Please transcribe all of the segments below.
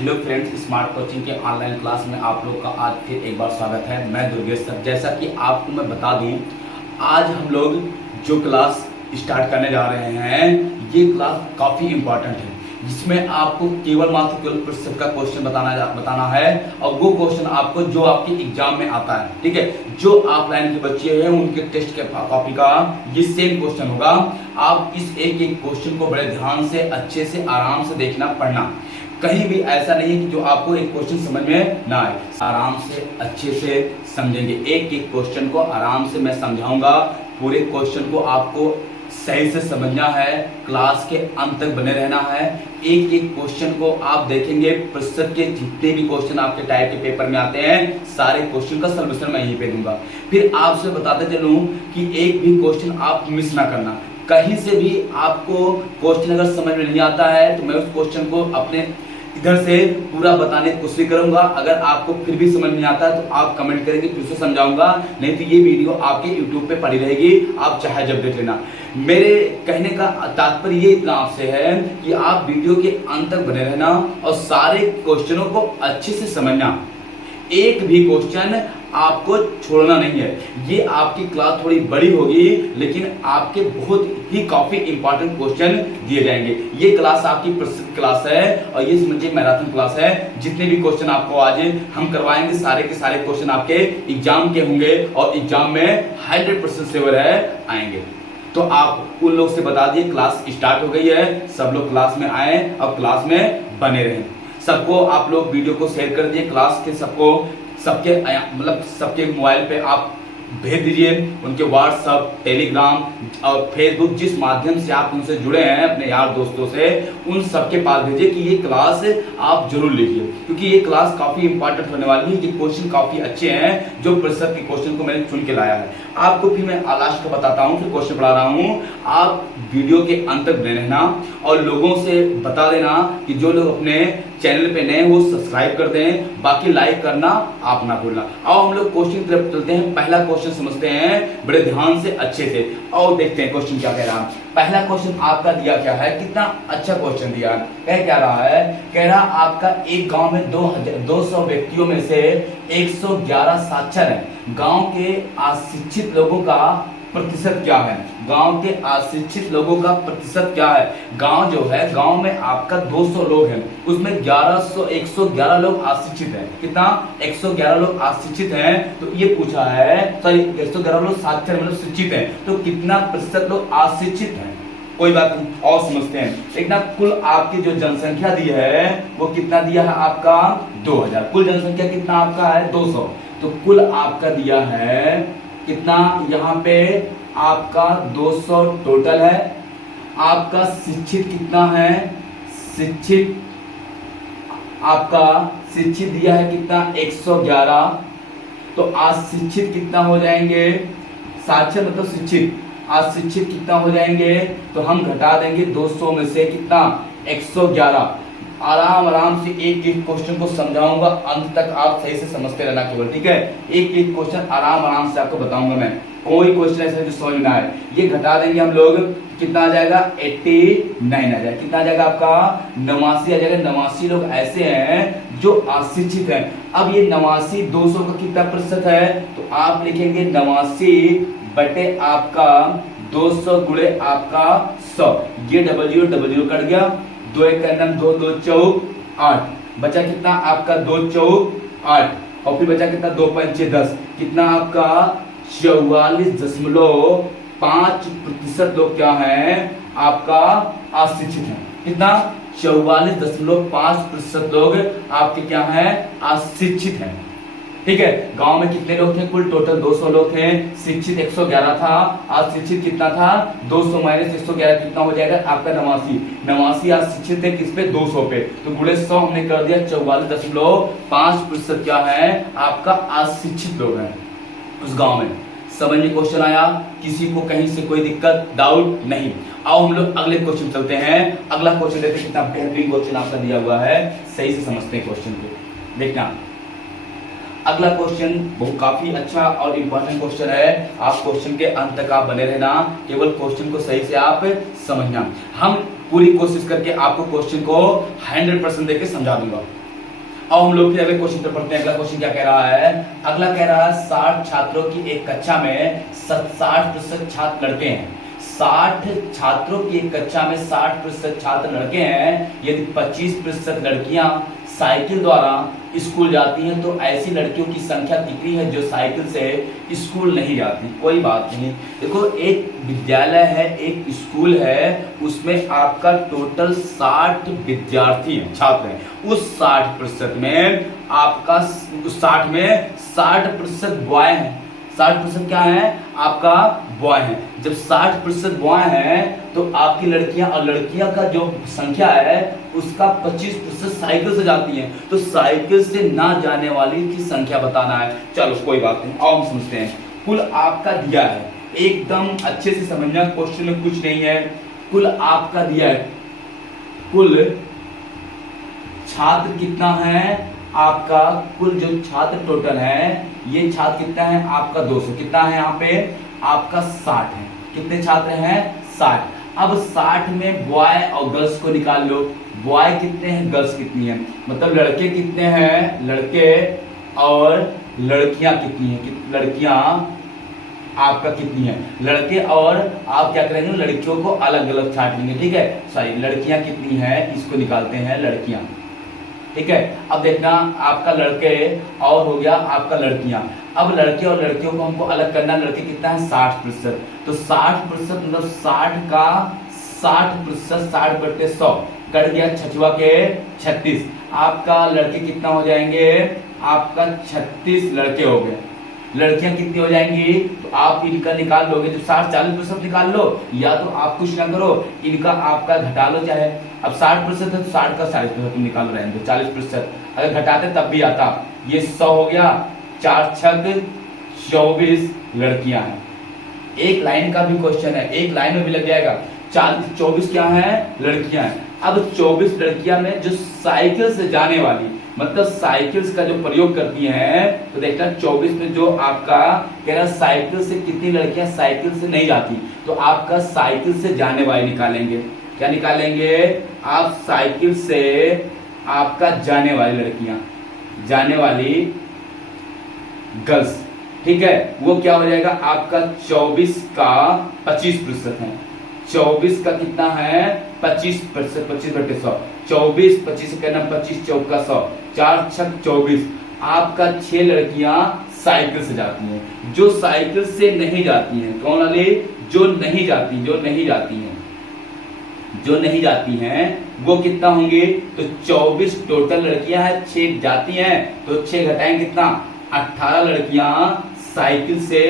Hello friends, smart coaching के online class में आप लोग का आज फिर एक बार स्वागत है। मैं दुर्गेश सर। जैसा कि आपको मैं बता दूं, आज हम लोग जो क्लास स्टार्ट करने जा रहे हैं ये क्लास काफ़ी इम्पोर्टेंट है, जिसमें आपको केवल मात्र केवल प्रतिशत का क्वेश्चन बताना है और वो क्वेश्चन आपको जो आपके एग्जाम में आता है, ठीक है। जो ऑफलाइन के बच्चे हैं उनके टेस्ट के कॉपी का ये सेम क्वेश्चन होगा। आप इस एक एक क्वेश्चन को बड़े ध्यान से, अच्छे से, आराम से देखना, पढ़ना। कहीं भी ऐसा नहीं है कि जो आपको एक क्वेश्चन समझ में ना आए। आराम से, अच्छे से समझेंगे। एक एक क्वेश्चन को आराम से मैं समझाऊंगा। पूरे क्वेश्चन को आपको सही से समझना है, क्लास के अंत तक बने रहना है। एक एक क्वेश्चन को आप देखेंगे, प्रतिशत के जितने भी क्वेश्चन आपके टाइप के पेपर में आते हैं सारे क्वेश्चन का सॉल्यूशन मैं यहीं पे दूंगा। फिर आपसे बताते चलूं कि एक भी क्वेश्चन आप मिस ना करना। कहीं से भी आपको क्वेश्चन अगर समझ में नहीं आता है तो मैं उस क्वेश्चन को अपने इधर से पूरा बताने की कोशिश करूंगा। अगर आपको फिर भी समझ नहीं आता है तो आप कमेंट करेंगे, फिर से समझाऊंगा। नहीं तो ये वीडियो आपके यूट्यूब पे पड़ी रहेगी, आप चाहे जब देख लेना। मेरे कहने का तात्पर्य ये इतना आपसे है कि आप वीडियो के अंत तक बने रहना और सारे क्वेश्चनों को अच्छे से समझना। एक भी क्वेश्चन आपको छोड़ना नहीं है। ये आपकी क्लास थोड़ी बड़ी होगी लेकिन आपके बहुत ही काफी इंपॉर्टेंट क्वेश्चन दिए जाएंगे। ये क्लास आपकी प्रसिद्ध क्लास है और ये समझिए मैराथन क्लास है। जितने भी क्वेश्चन आपको आज हम करवाएंगे सारे के सारे क्वेश्चन आपके एग्जाम के होंगे और एग्जाम में 100% सेवर है आएंगे। तो आप उन लोग से बता दिए क्लास स्टार्ट हो गई है, सब लोग क्लास में आए और क्लास में बने रहें। सबको आप लोग वीडियो को शेयर कर दिए, क्लास के सबको सबके मोबाइल पे आप भेज दीजिए। उनके व्हाट्सएप, टेलीग्राम और फेसबुक जिस माध्यम से आप उनसे जुड़े हैं अपने यार दोस्तों से, उन सबके पास भेजिए कि ये क्लास आप जरूर लीजिए, क्योंकि ये क्लास काफी इंपॉर्टेंट होने वाली है। ये क्वेश्चन काफी अच्छे हैं जो प्रतिशत के क्वेश्चन को मैंने चुन के लाया है। आपको फिर मैं लास्ट का बताता हूँ, फिर क्वेश्चन पढ़ा रहा हूँ। आप वीडियो के अंत तक बने रहना और लोगों से बता देना कि जो लोग अपने चैनल पे नए वो सब्सक्राइब कर दें, बाकी लाइक करना आप ना भूलना। आओ हम लोग क्वेश्चन की तरफ चलते हैं। पहला क्वेश्चन समझते हैं बड़े ध्यान से, अच्छे से, और देखते हैं क्वेश्चन क्या कह रहा है। पहला क्वेश्चन आपका दिया क्या है, कितना अच्छा क्वेश्चन दिया है। क्या रहा है, कह रहा आपका एक गांव में 200 व्यक्तियों में से 111 साक्षर हैं। गांव के अशिक्षित लोगों का प्रतिशत क्या है। गांव के अशिक्षित लोगों का प्रतिशत क्या है। गांव जो है, गांव में आपका 200 लोग हैं, उसमें 111 लोग अशिक्षित हैं। कितना, 111 लोग अशिक्षित हैं। तो ये पूछा है, सॉरी 111 लोग साक्षर मतलब शिक्षित हैं, तो कितना प्रतिशत लोग अशिक्षित हैं। कोई बात नहीं, और समझते हैं। देखना, कुल आपकी जो जनसंख्या दी है वो कितना दिया है आपका 2000। कुल जनसंख्या कितना आपका है 200। तो कुल आपका दिया है कितना, यहाँ पे आपका 200 टोटल है। आपका शिक्षित कितना है, शिक्षित आपका शिक्षित दिया है कितना 111। तो अशिक्षित कितना हो जाएंगे, साक्षर मतलब शिक्षित, अशिक्षित कितना हो जाएंगे। तो हम घटा देंगे 200 में से कितना 111। आराम से एक एक क्वेश्चन को समझाऊंगा, अंत तक आप सही से समझते रहना केवल, ठीक है। एक एक क्वेश्चन आराम से आपको बताऊंगा मैं, कोई क्वेश्चन ऐसा जो समझ ना आए। ये घटा देंगे हम लोग, कितना आ जाएगा 89 आ जाएगा। कितना आ जाएगा आपका 89 आ जाएगा। 89 लोग ऐसे हैं जो अशिक्षित हैं। अब ये 89 200 का कितना प्रतिशत है, तो आप लिखेंगे 89 बटे आपका 200 गुणे आपका 100। ये डबल कट गया, 2 1 का 2 2 चौक 8, बचा कितना आपका 2 चौक 8, और फिर बचा कितना 2 5 6 10। कितना आपका 44.5% लोग क्या हैं आपका अशिक्षित हैं। कितना 44.5% लोग आपके क्या हैं अशिक्षित हैं, ठीक है। गांव में कितने लोग थे, कुल टोटल 200 लोग थे। शिक्षित 111 था, अशिक्षित कितना था 200 माइनस 111 कितना हो जाएगा आपका 89 अशिक्षित है किस पे 200 पे। तो गुणे 100 हमने कर दिया, 44.5% क्या है आपका अशिक्षित लोग हैं उस गांव में। समझ में क्वेश्चन आया, किसी को कहीं से कोई दिक्कत, डाउट नहीं। आओ हम लोग अगले क्वेश्चन चलते हैं। अगला क्वेश्चन देखते हैं, कितना बेहतरीन क्वेश्चन आपका दिया हुआ है, सही से समझते हैं क्वेश्चन को। देखना, अगला क्वेश्चन बहुत काफी अच्छा और इम्पोर्टेंट क्वेश्चन है। आप क्वेश्चन के अंत तक आप बने रहना, केवल क्वेश्चन को सही से आप समझना। हम पूरी कोशिश करके आपको क्वेश्चन को 100% देके समझा दूंगा। अब हम लोग फिर अगले क्वेश्चन पर पढ़ते हैं। अगला क्वेश्चन क्या कह रहा है? अगला कह रहा है 60 छात्रों की एक कक्षा में 60% छात्र लड़के हैं। 60 छात्रों की एक कक्षा में 60% छात्र लड़के हैं। यदि 25% लड़कियां साइकिल द्वारा स्कूल जाती हैं तो ऐसी लड़कियों की संख्या कितनी है जो साइकिल से स्कूल नहीं जाती? कोई बात नहीं, देखो एक विद्यालय है, एक स्कूल है, उसमें आपका टोटल 60 विद्यार्थी हैं, छात्र हैं। उस 60% में आपका 60 में 60% बॉय हैं। 60% क्या है? आपका बॉय है। जब 60% बॉय है तो आपकी लड़कियां, और लड़कियां का जो संख्या है उसका 25% साइकिल से जाती हैं। तो साइकिल से ना जाने वाली की संख्या बताना है। चलो कोई बात नहीं, आओ हम समझते हैं। कुल आपका दिया है, एकदम अच्छे से समझना, क्वेश्चन में कुछ नहीं है। कुल आपका दिया है, कुल छात्र कितना है आपका, कुल जो छात्र टोटल है, ये छात्र कितना है आपका 200, कितना है यहाँ पे आपका 60 है। कितने छात्र हैं? 60। अब 60 में बॉय और गर्ल्स को निकाल लो। बॉय कितने हैं, गर्ल्स कितनी है, मतलब लड़के कितने हैं, लड़के और लड़कियां कितनी है, लड़कियां आपका कितनी है, लड़के, और आप क्या करेंगे, लड़कियों को अलग अलग छाट लेंगे, ठीक है। सॉरी, लड़कियां कितनी है इसको निकालते हैं, लड़कियां, ठीक है। अब देखना आपका लड़के और हो गया आपका लड़कियां। अब लड़के और लड़कियों को हमको अलग करना। लड़के कितना है 60%, तो 60% मतलब 60 का 60%, 60/100 कट गया, छछुआ के 36। आपका लड़के कितना हो जाएंगे, आपका 36 लड़के हो गए। लड़कियां कितनी हो जाएंगी, तो आप इनका निकाल लोगे। जब 60-40% निकाल लो, या तो आप कुछ ना करो, इनका आपका घटा लो चाहे। अब 60% है तो 60 का 40% तुम निकाल रहे हैं, 40%। अगर घटाते तब भी आता। ये 100 हो गया, 4 छक 24 लड़कियां हैं। एक लाइन का भी क्वेश्चन है, एक लाइन में भी लग जाएगा। 24 क्या है, लड़कियां हैं। अब 24 लड़कियां में जो साइकिल से जाने वाली, मतलब साइकिल का जो प्रयोग करती हैं, तो देखना 24 में जो आपका कह रहा साइकिल से कितनी लड़कियां साइकिल से नहीं जाती, तो आपका साइकिल से जाने वाली निकालेंगे। क्या निकालेंगे आप? साइकिल से आपका जाने वाली लड़कियां, जाने वाली गर्ल्स, ठीक है। वो क्या हो जाएगा आपका 24 का 25% है। 24 का कितना है 25%, 25/100, 24 25 करना 25 चौका 100, 4 छक 24। आपका 6 लड़कियां साइकिल से जाती हैं। जो साइकिल से नहीं जाती हैं, कौन वाले? जो नहीं जाती, जो नहीं जाती हैं, जो नहीं जाती हैं वो कितना होंगे? तो 24 टोटल लड़कियां हैं, 6 जाती हैं, तो 6 घटाएं कितना? 18 लड़कियां साइकिल से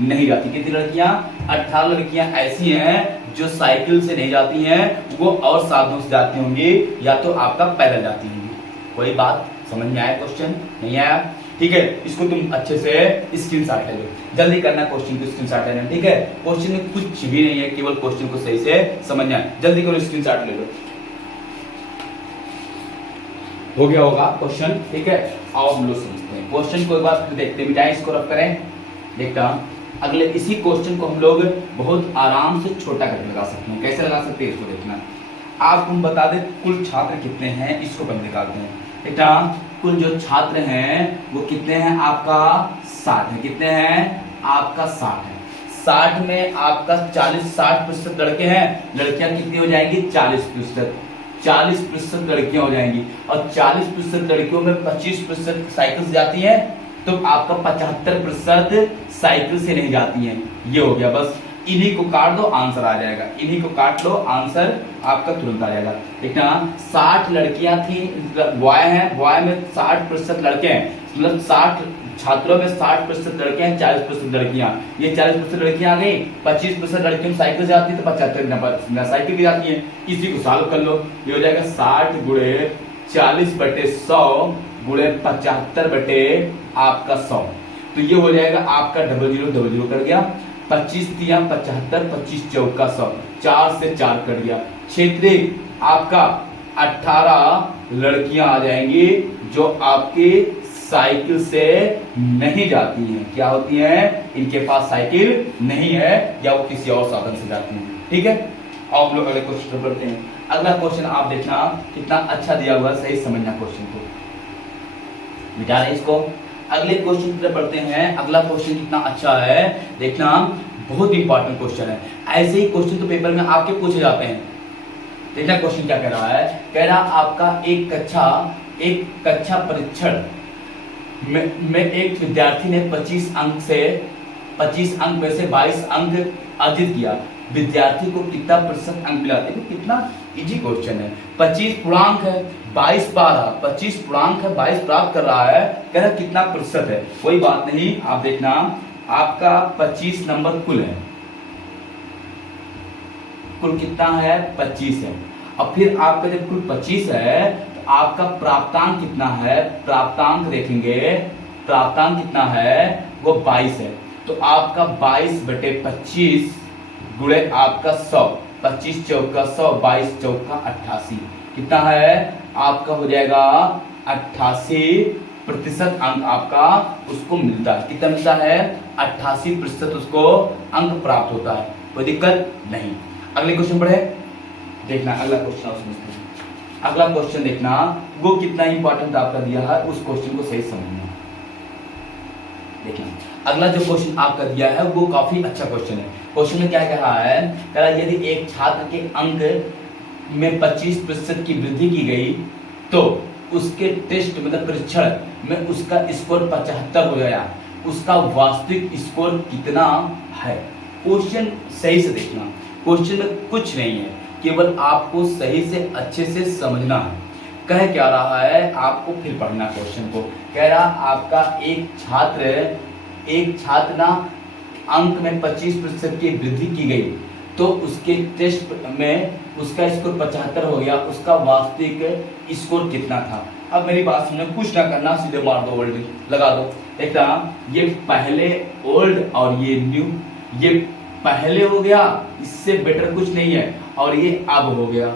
नहीं जाती। कितनी लड़कियां? 18 लड़कियां ऐसी हैं जो साइकिल से नहीं जाती हैं, वो और साधनों से जाती होंगी, या तो आपका पैदल जाती होंगी। कोई बात समझ में आया? क्वेश्चन नहीं आया? ठीक है, इसको तुम अच्छे से स्क्रीनशॉट ले लो। जल्दी करना क्वेश्चन को स्क्रीनशॉट लेना, ठीक है। क्वेश्चन में कुछ भी नहीं है, केवल क्वेश्चन को सही से समझना है। जल्दी करो, स्क्रीनशॉट ले लो। हो गया होगा क्वेश्चन, ठीक है। आओ हम लोग समझते हैं क्वेश्चन को एक बार फिर देखते हैं। मिटाएं इसको, रख करें, देखता अगले इसी क्वेश्चन को हम लोग बहुत आराम से छोटा करके लगा सकते हैं। कैसे लगा सकते हैं इसको देखना। आप हम बता दें कुल छात्र कितने हैं, इसको पहले निकालते हैं। बेटा कुल जो छात्र हैं वो कितने हैं आपका 60 है। कितने हैं आपका 60 है। 60 में आपका 60% लड़के हैं, लड़कियां कितनी हो जाएंगी 40%। 40% लड़कियां हो जाएंगी, और 40% लड़कियों में 25% साइकिल से जाती हैं, तो आपका 75% साइकिल से नहीं जाती हैं। ये हो गया, बस इन्हीं को काट दो, आंसर आ जाएगा। इन्हीं को काट लो, आंसर आपका तुरंत आ जाएगा। देखना 60 लड़कियां थी, बॉय हैं, बॉय में 60% लड़के हैं, मतलब 60 छात्रों में 60% लड़के हैं, 40% लड़कियां। ये 40% लड़कियां आ गई, 25% लड़कियों साइकिल से जाती है, तो 75 साइकिल की जाती है। इसी को सॉल्व कर लो, ये हो जाएगा 60 गुणे 40/100 गुणे 75 बटे आपका 100। तो ये हो जाएगा आपका 0000 कर गया। 25 तिया 75, 25 चौका 100, 4 से 4 कट गया। क्षेत्र आपका 18 लड़कियां आ जाएंगी जो आपकी साइकिल से नहीं जाती हैं। क्या होती हैं? इनके पास साइकिल नहीं है, या वो किसी और साधन से जाती हैं। ठीक है, अब हम लोग अगले क्वेश्चन पढ़ते हैं। अगला क्वेश्चन आप देखना कितना अच्छा दिया हुआ है, सही समझना क्वेश्चन को। मिटा रहे इसको। अगले क्वेश्चन की तरफ बढ़ते हैं। अगला क्वेश्चन कितना अच्छा है देखना, बहुत इंपॉर्टेंट क्वेश्चन है। ऐसे ही क्वेश्चन तो पेपर में आपके पूछे जाते हैं। देखना क्वेश्चन क्या कह रहा है। कह रहा आपका एक कक्षा परीक्षण में एक विद्यार्थी ने 25 अंक में से 22 अंक अर्जित किया। विद्यार्थी को कितना प्रतिशत अंक मिला? देखो कितना इजी क्वेश्चन है। 25 पूर्णांक है, 22 12, 25 पूर्णांक है, 22 प्राप्त कर रहा है। कह रहा कितना प्रतिशत है? कोई बात नहीं, आप देखना आपका 25 नंबर कुल है, कुल कितना है? 25 है। और फिर आपका जब कुल 25 है तो आपका प्राप्तांक कितना है? प्राप्तांक देखेंगे, प्राप्तांक कितना है? वो 22 है। तो आपका 22/25 गुणे आपका 100, 25 चौका 100, 22 चौका 88, कितना है? आपका हो जाएगा 88% अंक आपका उसको मिलता है। कितना मिलता है? 88% उसको अंक प्राप्त होता है। कोई दिक्कत नहीं। अगले क्वेश्चन पढ़े, देखना अगला क्वेश्चन समझते हैं। अगला क्वेश्चन देखना, वो कितना इंपॉर्टेंट आपका दिया है, उस क्वेश्चन को सही समझना। देखना अगला जो क्वेश्चन आपका दिया है वो काफी अच्छा क्वेश्चन है। क्वेश्चन में क्या कह रहा है? कह रहा यदि एक छात्र के अंक में 25% की वृद्धि की गई तो उसके टेस्ट मतलब परीक्षण में उसका स्कोर 75 हो गया, उसका वास्तविक स्कोर कितना है? क्वेश्चन सही से देखना, क्वेश्चन में कुछ नहीं है, केवल आपको सही से अच्छे से समझना है। कह क्या रहा है आपको, फिर पढ़ना क्वेश्चन को। कह रहा आपका एक छात्र ना अंक में 25% की वृद्धि की गई तो उसके टेस्ट में उसका स्कोर 75 हो गया, उसका वास्तविक स्कोर कितना था? अब मेरी बात सुनो, कुछ ना करना, सीधे मार दो, ओल्ड लगा दो। देखना ये पहले ओल्ड और ये न्यू, ये पहले हो गया, इससे बेटर कुछ नहीं है, और ये अब हो गया।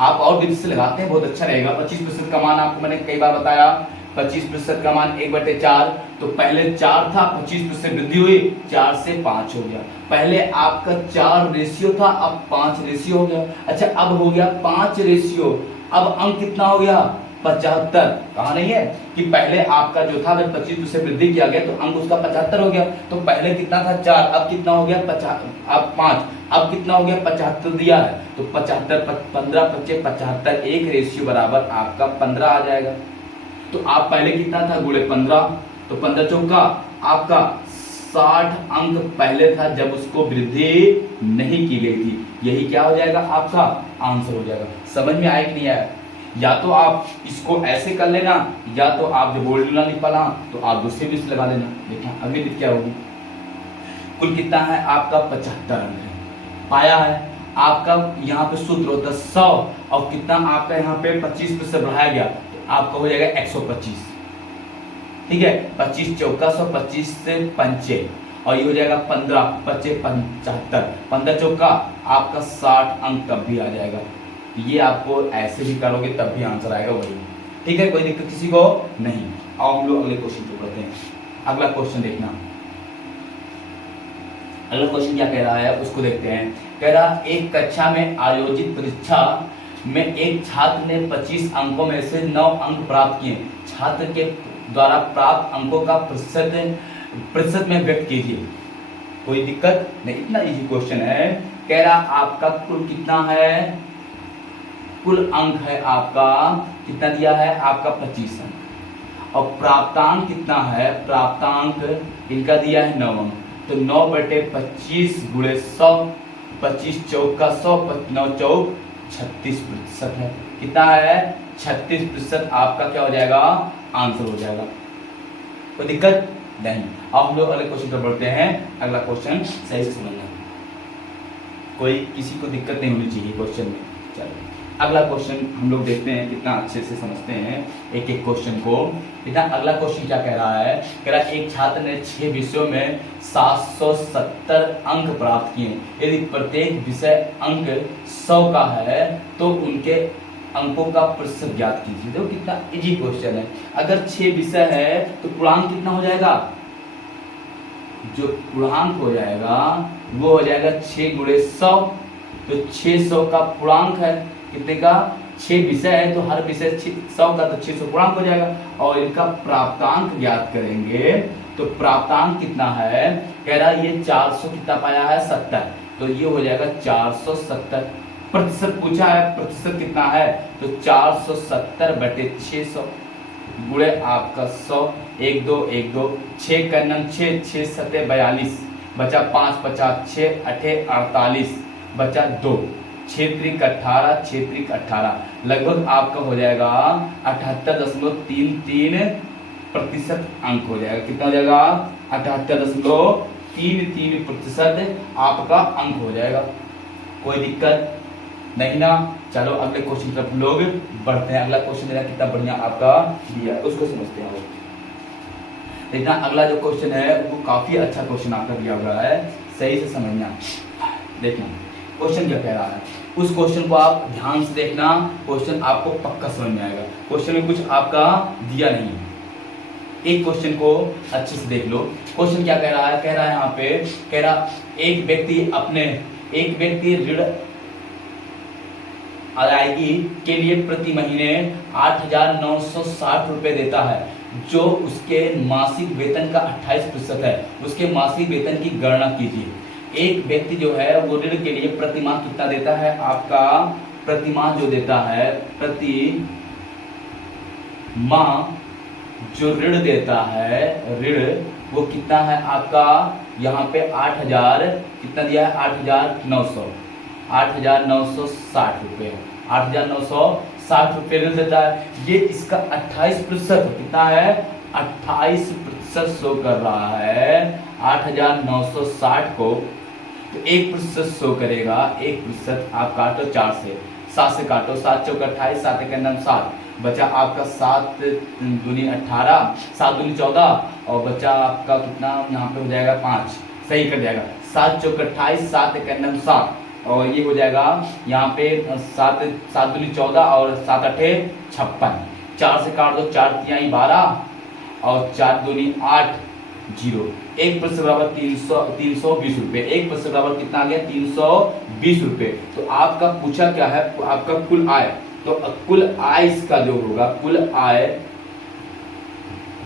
आप और विधि से लगाते हैं बहुत अच्छा रहेगा। 25% का मान आपको मैंने कई बार बताया, 25% का मान 1/4, तो पहले 4 था, 25% वृद्धि हुई, 4 से 5 हो गया। पहले आपका 4 रेशियो था, अब 5 रेशियो हो गया। अच्छा अब हो गया 5 रेशियो, अब अंक कितना हो गया? 75। कहा नहीं है कि पहले आपका जो था 25% वृद्धि किया गया तो अंक उसका 75 हो गया। तो पहले कितना था? 4, अब कितना हो गया? 50, अब 5, अब कितना हो गया? 75 दिया है तो 75, 15 25 75, एक रेशियो बराबर आपका 15 आ जाएगा। तो आप पहले कितना था? गुणे 15, तो 15 चौका आपका 60 अंक पहले था जब उसको वृद्धि नहीं की गई थी। यही क्या हो जाएगा? आपका आंसर हो जाएगा। समझ में आया कि नहीं आया? या तो आप इसको ऐसे कर लेना, या तो आप जब बोल्ड ना लिख पाना तो आप दूसरे भी लगा लेना। देखिए अगली विधि क्या होगी। कुल कितना है? आपका 75 अंक है, पाया है। आपका यहाँ पे सूत्र होता है 100, और कितना आपका यहाँ पे 25% बढ़ाया गया तो आपका हो जाएगा 125। ठीक है, 25 चौका 100, 25 से 5, और ये हो जाएगा 15 25 75, 15 चौका आपका 60 अंक तब भी आ जाएगा। ये आपको ऐसे भी करोगे तब भी आंसर आएगा वही। ठीक है, कोई दिक्कत किसी को नहीं। आओ हम लोग अगले क्वेश्चन पे बढ़ते हैं। अगला क्वेश्चन देखना, अगला क्वेश्चन क्या कह रहा है उसको देखते हैं। कह रहा एक कक्षा में आयोजित परीक्षा में एक छात्र ने 25 अंकों में से 9 अंक प्राप्त किए। छात्र के द्वारा प्राप्त अंकों का प्रतिशत में व्यक्त कीजिए। कोई दिक्कत नहीं, इतना इजी क्वेश्चन है। कह रहा आपका कुल कितना है? कुल अंक है आपका कितना दिया है? आपका 25 अंक, और प्राप्तांक कितना है? प्राप्तांक इनका दिया है 9 अंक, तो 9/25 गुणे 100, 25 चौका 100, 9 चौक 36% है। कितना है? 36% आपका क्या हो जाएगा? आंसर हो जाएगा। कोई दिक्कत नहीं। अब हम लोग अगले क्वेश्चन पर बढ़ते हैं। अगला क्वेश्चन सही से समझना, कोई किसी को दिक्कत नहीं होनी चाहिए क्वेश्चन में। चलो अगला क्वेश्चन हम लोग देखते हैं, कितना अच्छे से समझते हैं एक एक क्वेश्चन को। इतना अगला क्वेश्चन क्या कह रहा है? कह रहा है एक छात्र ने 6 विषयों में 770 अंक प्राप्त किए। यदि प्रत्येक विषय अंक 100 का है तो उनके अंकों का प्रतिशत ज्ञात कीजिए। देखो कितना इजी क्वेश्चन है। अगर 6 विषय है तो पूर्णांक कितना हो जाएगा? जो पूर्णांक हो जाएगा वो हो जाएगा 6 गुणे 100, तो 600 का पूर्णांक है कितने का? 6 विषय है तो हर विषय 100 का तो 600 पूर्णांक हो जाएगा। और इनका प्राप्तांक ज्ञात करेंगे तो प्राप्तांक कितना है, कह रहा है ये 400 कितना पाया है 70, तो ये हो जाएगा 470। प्रतिशत पूछा है, प्रतिशत कितना है तो 470/600 गुणे आपका 100, 1 2 1 2 6 का 6 6 7 42 बचा 5 50 6 8 48 बचा 2 क्षेत्रिक 18 क्षेत्रिक 18 लगभग आपका हो जाएगा 78.33% अंक हो जाएगा। कितना हो जाएगा 78.33% आपका अंक हो जाएगा। कोई दिक्कत नहीं ना। चलो अगले क्वेश्चन तरफ लोग बढ़ते हैं। अगला क्वेश्चन मेरा कितना बढ़िया आपका दिया है उसको समझते हैं। देखना अगला जो क्वेश्चन है वो काफी अच्छा क्वेश्चन आपका दिया हुआ है, सही से समझना। देखना क्वेश्चन क्या कह रहा है, उस क्वेश्चन को आप ध्यान से देखना, क्वेश्चन आपको पक्का समझ में आएगा। क्वेश्चन में कुछ आपका दिया नहीं है, एक क्वेश्चन को अच्छे से देख लो। क्वेश्चन क्या कह रहा है, कह रहा है यहाँ पे, कह रहा एक व्यक्ति ऋण अदायगी के लिए प्रति महीने 8,960 रुपए देता है, जो उसके मासिक वेतन का 28% है। उसके मासिक वेतन की गणना कीजिए। एक व्यक्ति जो है वो ऋण के लिए प्रति माह कितना देता है, आपका प्रति माह जो देता है, प्रति माह जो ऋण देता है, ऋण वो कितना है आपका, यहाँ पे 8,000 कितना दिया है 8,960 रुपए, 8,960 रुपए ऋण देता है। ये इसका 28% कितना है, 28% शो कर रहा है। 8,960 को तो 1% शो करेगा, 1% आप काटो 4 से, 7 से काटो, 7 चौक 28, 7 एक 7 बचा आपका 7 दूनी 18, 7 दूनी 14 और बचा आपका कितना यहाँ पे हो जाएगा 5, सही कर जाएगा। 7 चौक 28, 7 एक 7 और ये हो जाएगा यहाँ पे 7 दूनी 14 और 7 8 56, 4 से काट दो, 4 तिहाई 12 और 4 दूनी 8 0, 1% बराबर 320 रुपए, 1% बराबर कितना आ गया 320 रुपए। तो आपका पूछा क्या है, आपका कुल आय, तो कुल आय इसका जो होगा, कुल आय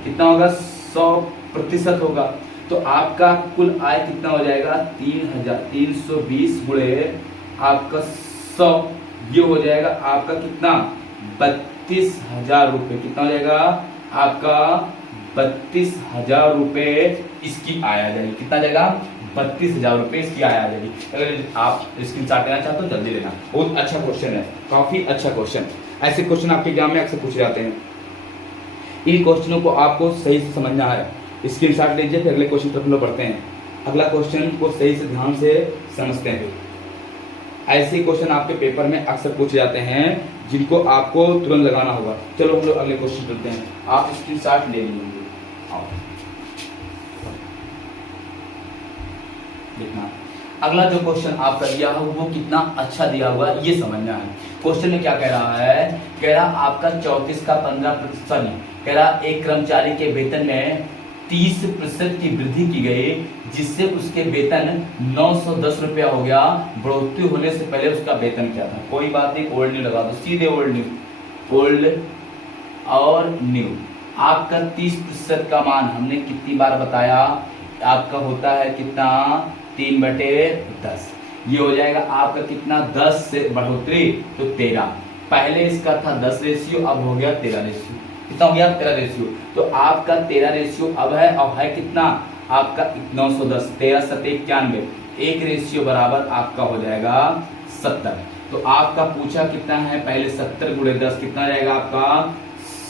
कितना होगा 100% होगा। तो आपका कुल आय कितना हो जाएगा 3,320 गुणे आपका 100, ये हो जाएगा आपका कितना 32,000 रुपए। कितना हो जाएगा आपका 32,000 रुपए इसकी आय आ जाएगी। कितना जाएगा 32,000 रुपए इसकी आय आ जाएगी। अगर आप स्क्रीनशॉट लेना चाहते हो जल्दी लेना, बहुत अच्छा क्वेश्चन है, काफी अच्छा क्वेश्चन। ऐसे क्वेश्चन आपके एग्जाम में अक्सर पूछे जाते हैं। इन क्वेश्चनों को आपको सही से समझना है, स्क्रीनशॉट लीजिए, फिर अगले क्वेश्चन तरफ लोग बढ़ते हैं। अगला क्वेश्चन को सही से ध्यान से समझते हैं। ऐसे क्वेश्चन आपके पेपर में अक्सर पूछे जाते हैं जिनको आपको तुरंत लगाना होगा। चलो हम लोग अगले क्वेश्चन करते हैं, आप स्क्रीनशॉट ले लीजिए। देखना अगला जो क्वेश्चन आपका दिया है वो कितना अच्छा दिया हुआ है, ये समझना है। क्वेश्चन में क्या कह रहा है, कह रहा आपका 34 का 15%, कह रहा एक कर्मचारी के वेतन में 30% की वृद्धि की गई, जिससे उसके वेतन 910 रुपया हो गया। बढ़ोतरी होने से पहले उसका वेतन क्या था, कोई बात नहीं, ओल्ड न्यू लगा दो, सीधे ओल्ड न्यू, ओल्ड और न्यू। आपका 30% का मान हमने कितनी बार बताया, आपका होता है कितना 3/10, ये हो जाएगा आपका कितना 10 से बढ़ोतरी तो 13, पहले इसका था 10 रेशियो, अब हो गया 13 रेशियो। कितना हो गया 13 रेशियो, तो आपका 13 रेशियो अब है, और है कितना आपका 910, 13 7 91, 1 रेशियो बराबर आपका हो जाएगा 70। तो आपका पूछा कितना है, पहले 70 गुणे 10 कितना जाएगा आपका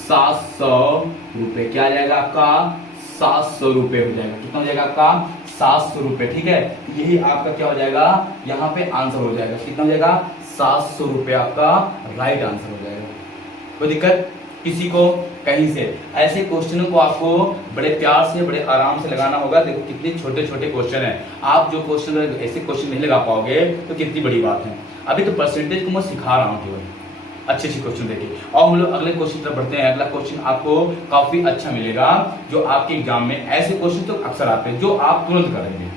700 रुपए, क्या जाएगा आपका 700 रुपए हो जाएगा। कितना हो जाएगा आपका 700 रुपए, ठीक है। यही आपका क्या हो जाएगा, यहाँ पे आंसर हो जाएगा, कितना हो जाएगा 700 रुपए आपका राइट आंसर हो जाएगा। कोई दिक्कत किसी को कहीं से? ऐसे क्वेश्चनों को आपको बड़े प्यार से बड़े आराम से लगाना होगा। देखो कितने छोटे छोटे क्वेश्चन हैं, आप जो क्वेश्चन ऐसे क्वेश्चन नहीं लगा पाओगे तो कितनी बड़ी बात है। अभी तो परसेंटेज को मैं सिखा रहा हूँ केवल, अच्छे अच्छे क्वेश्चन देखिए। और हम लोग अगले क्वेश्चन तरफ बढ़ते हैं। अगला क्वेश्चन आपको काफी अच्छा मिलेगा, जो आपके एग्जाम में ऐसे क्वेश्चन तो अक्सर आते हैं जो आप तुरंत करेंगे,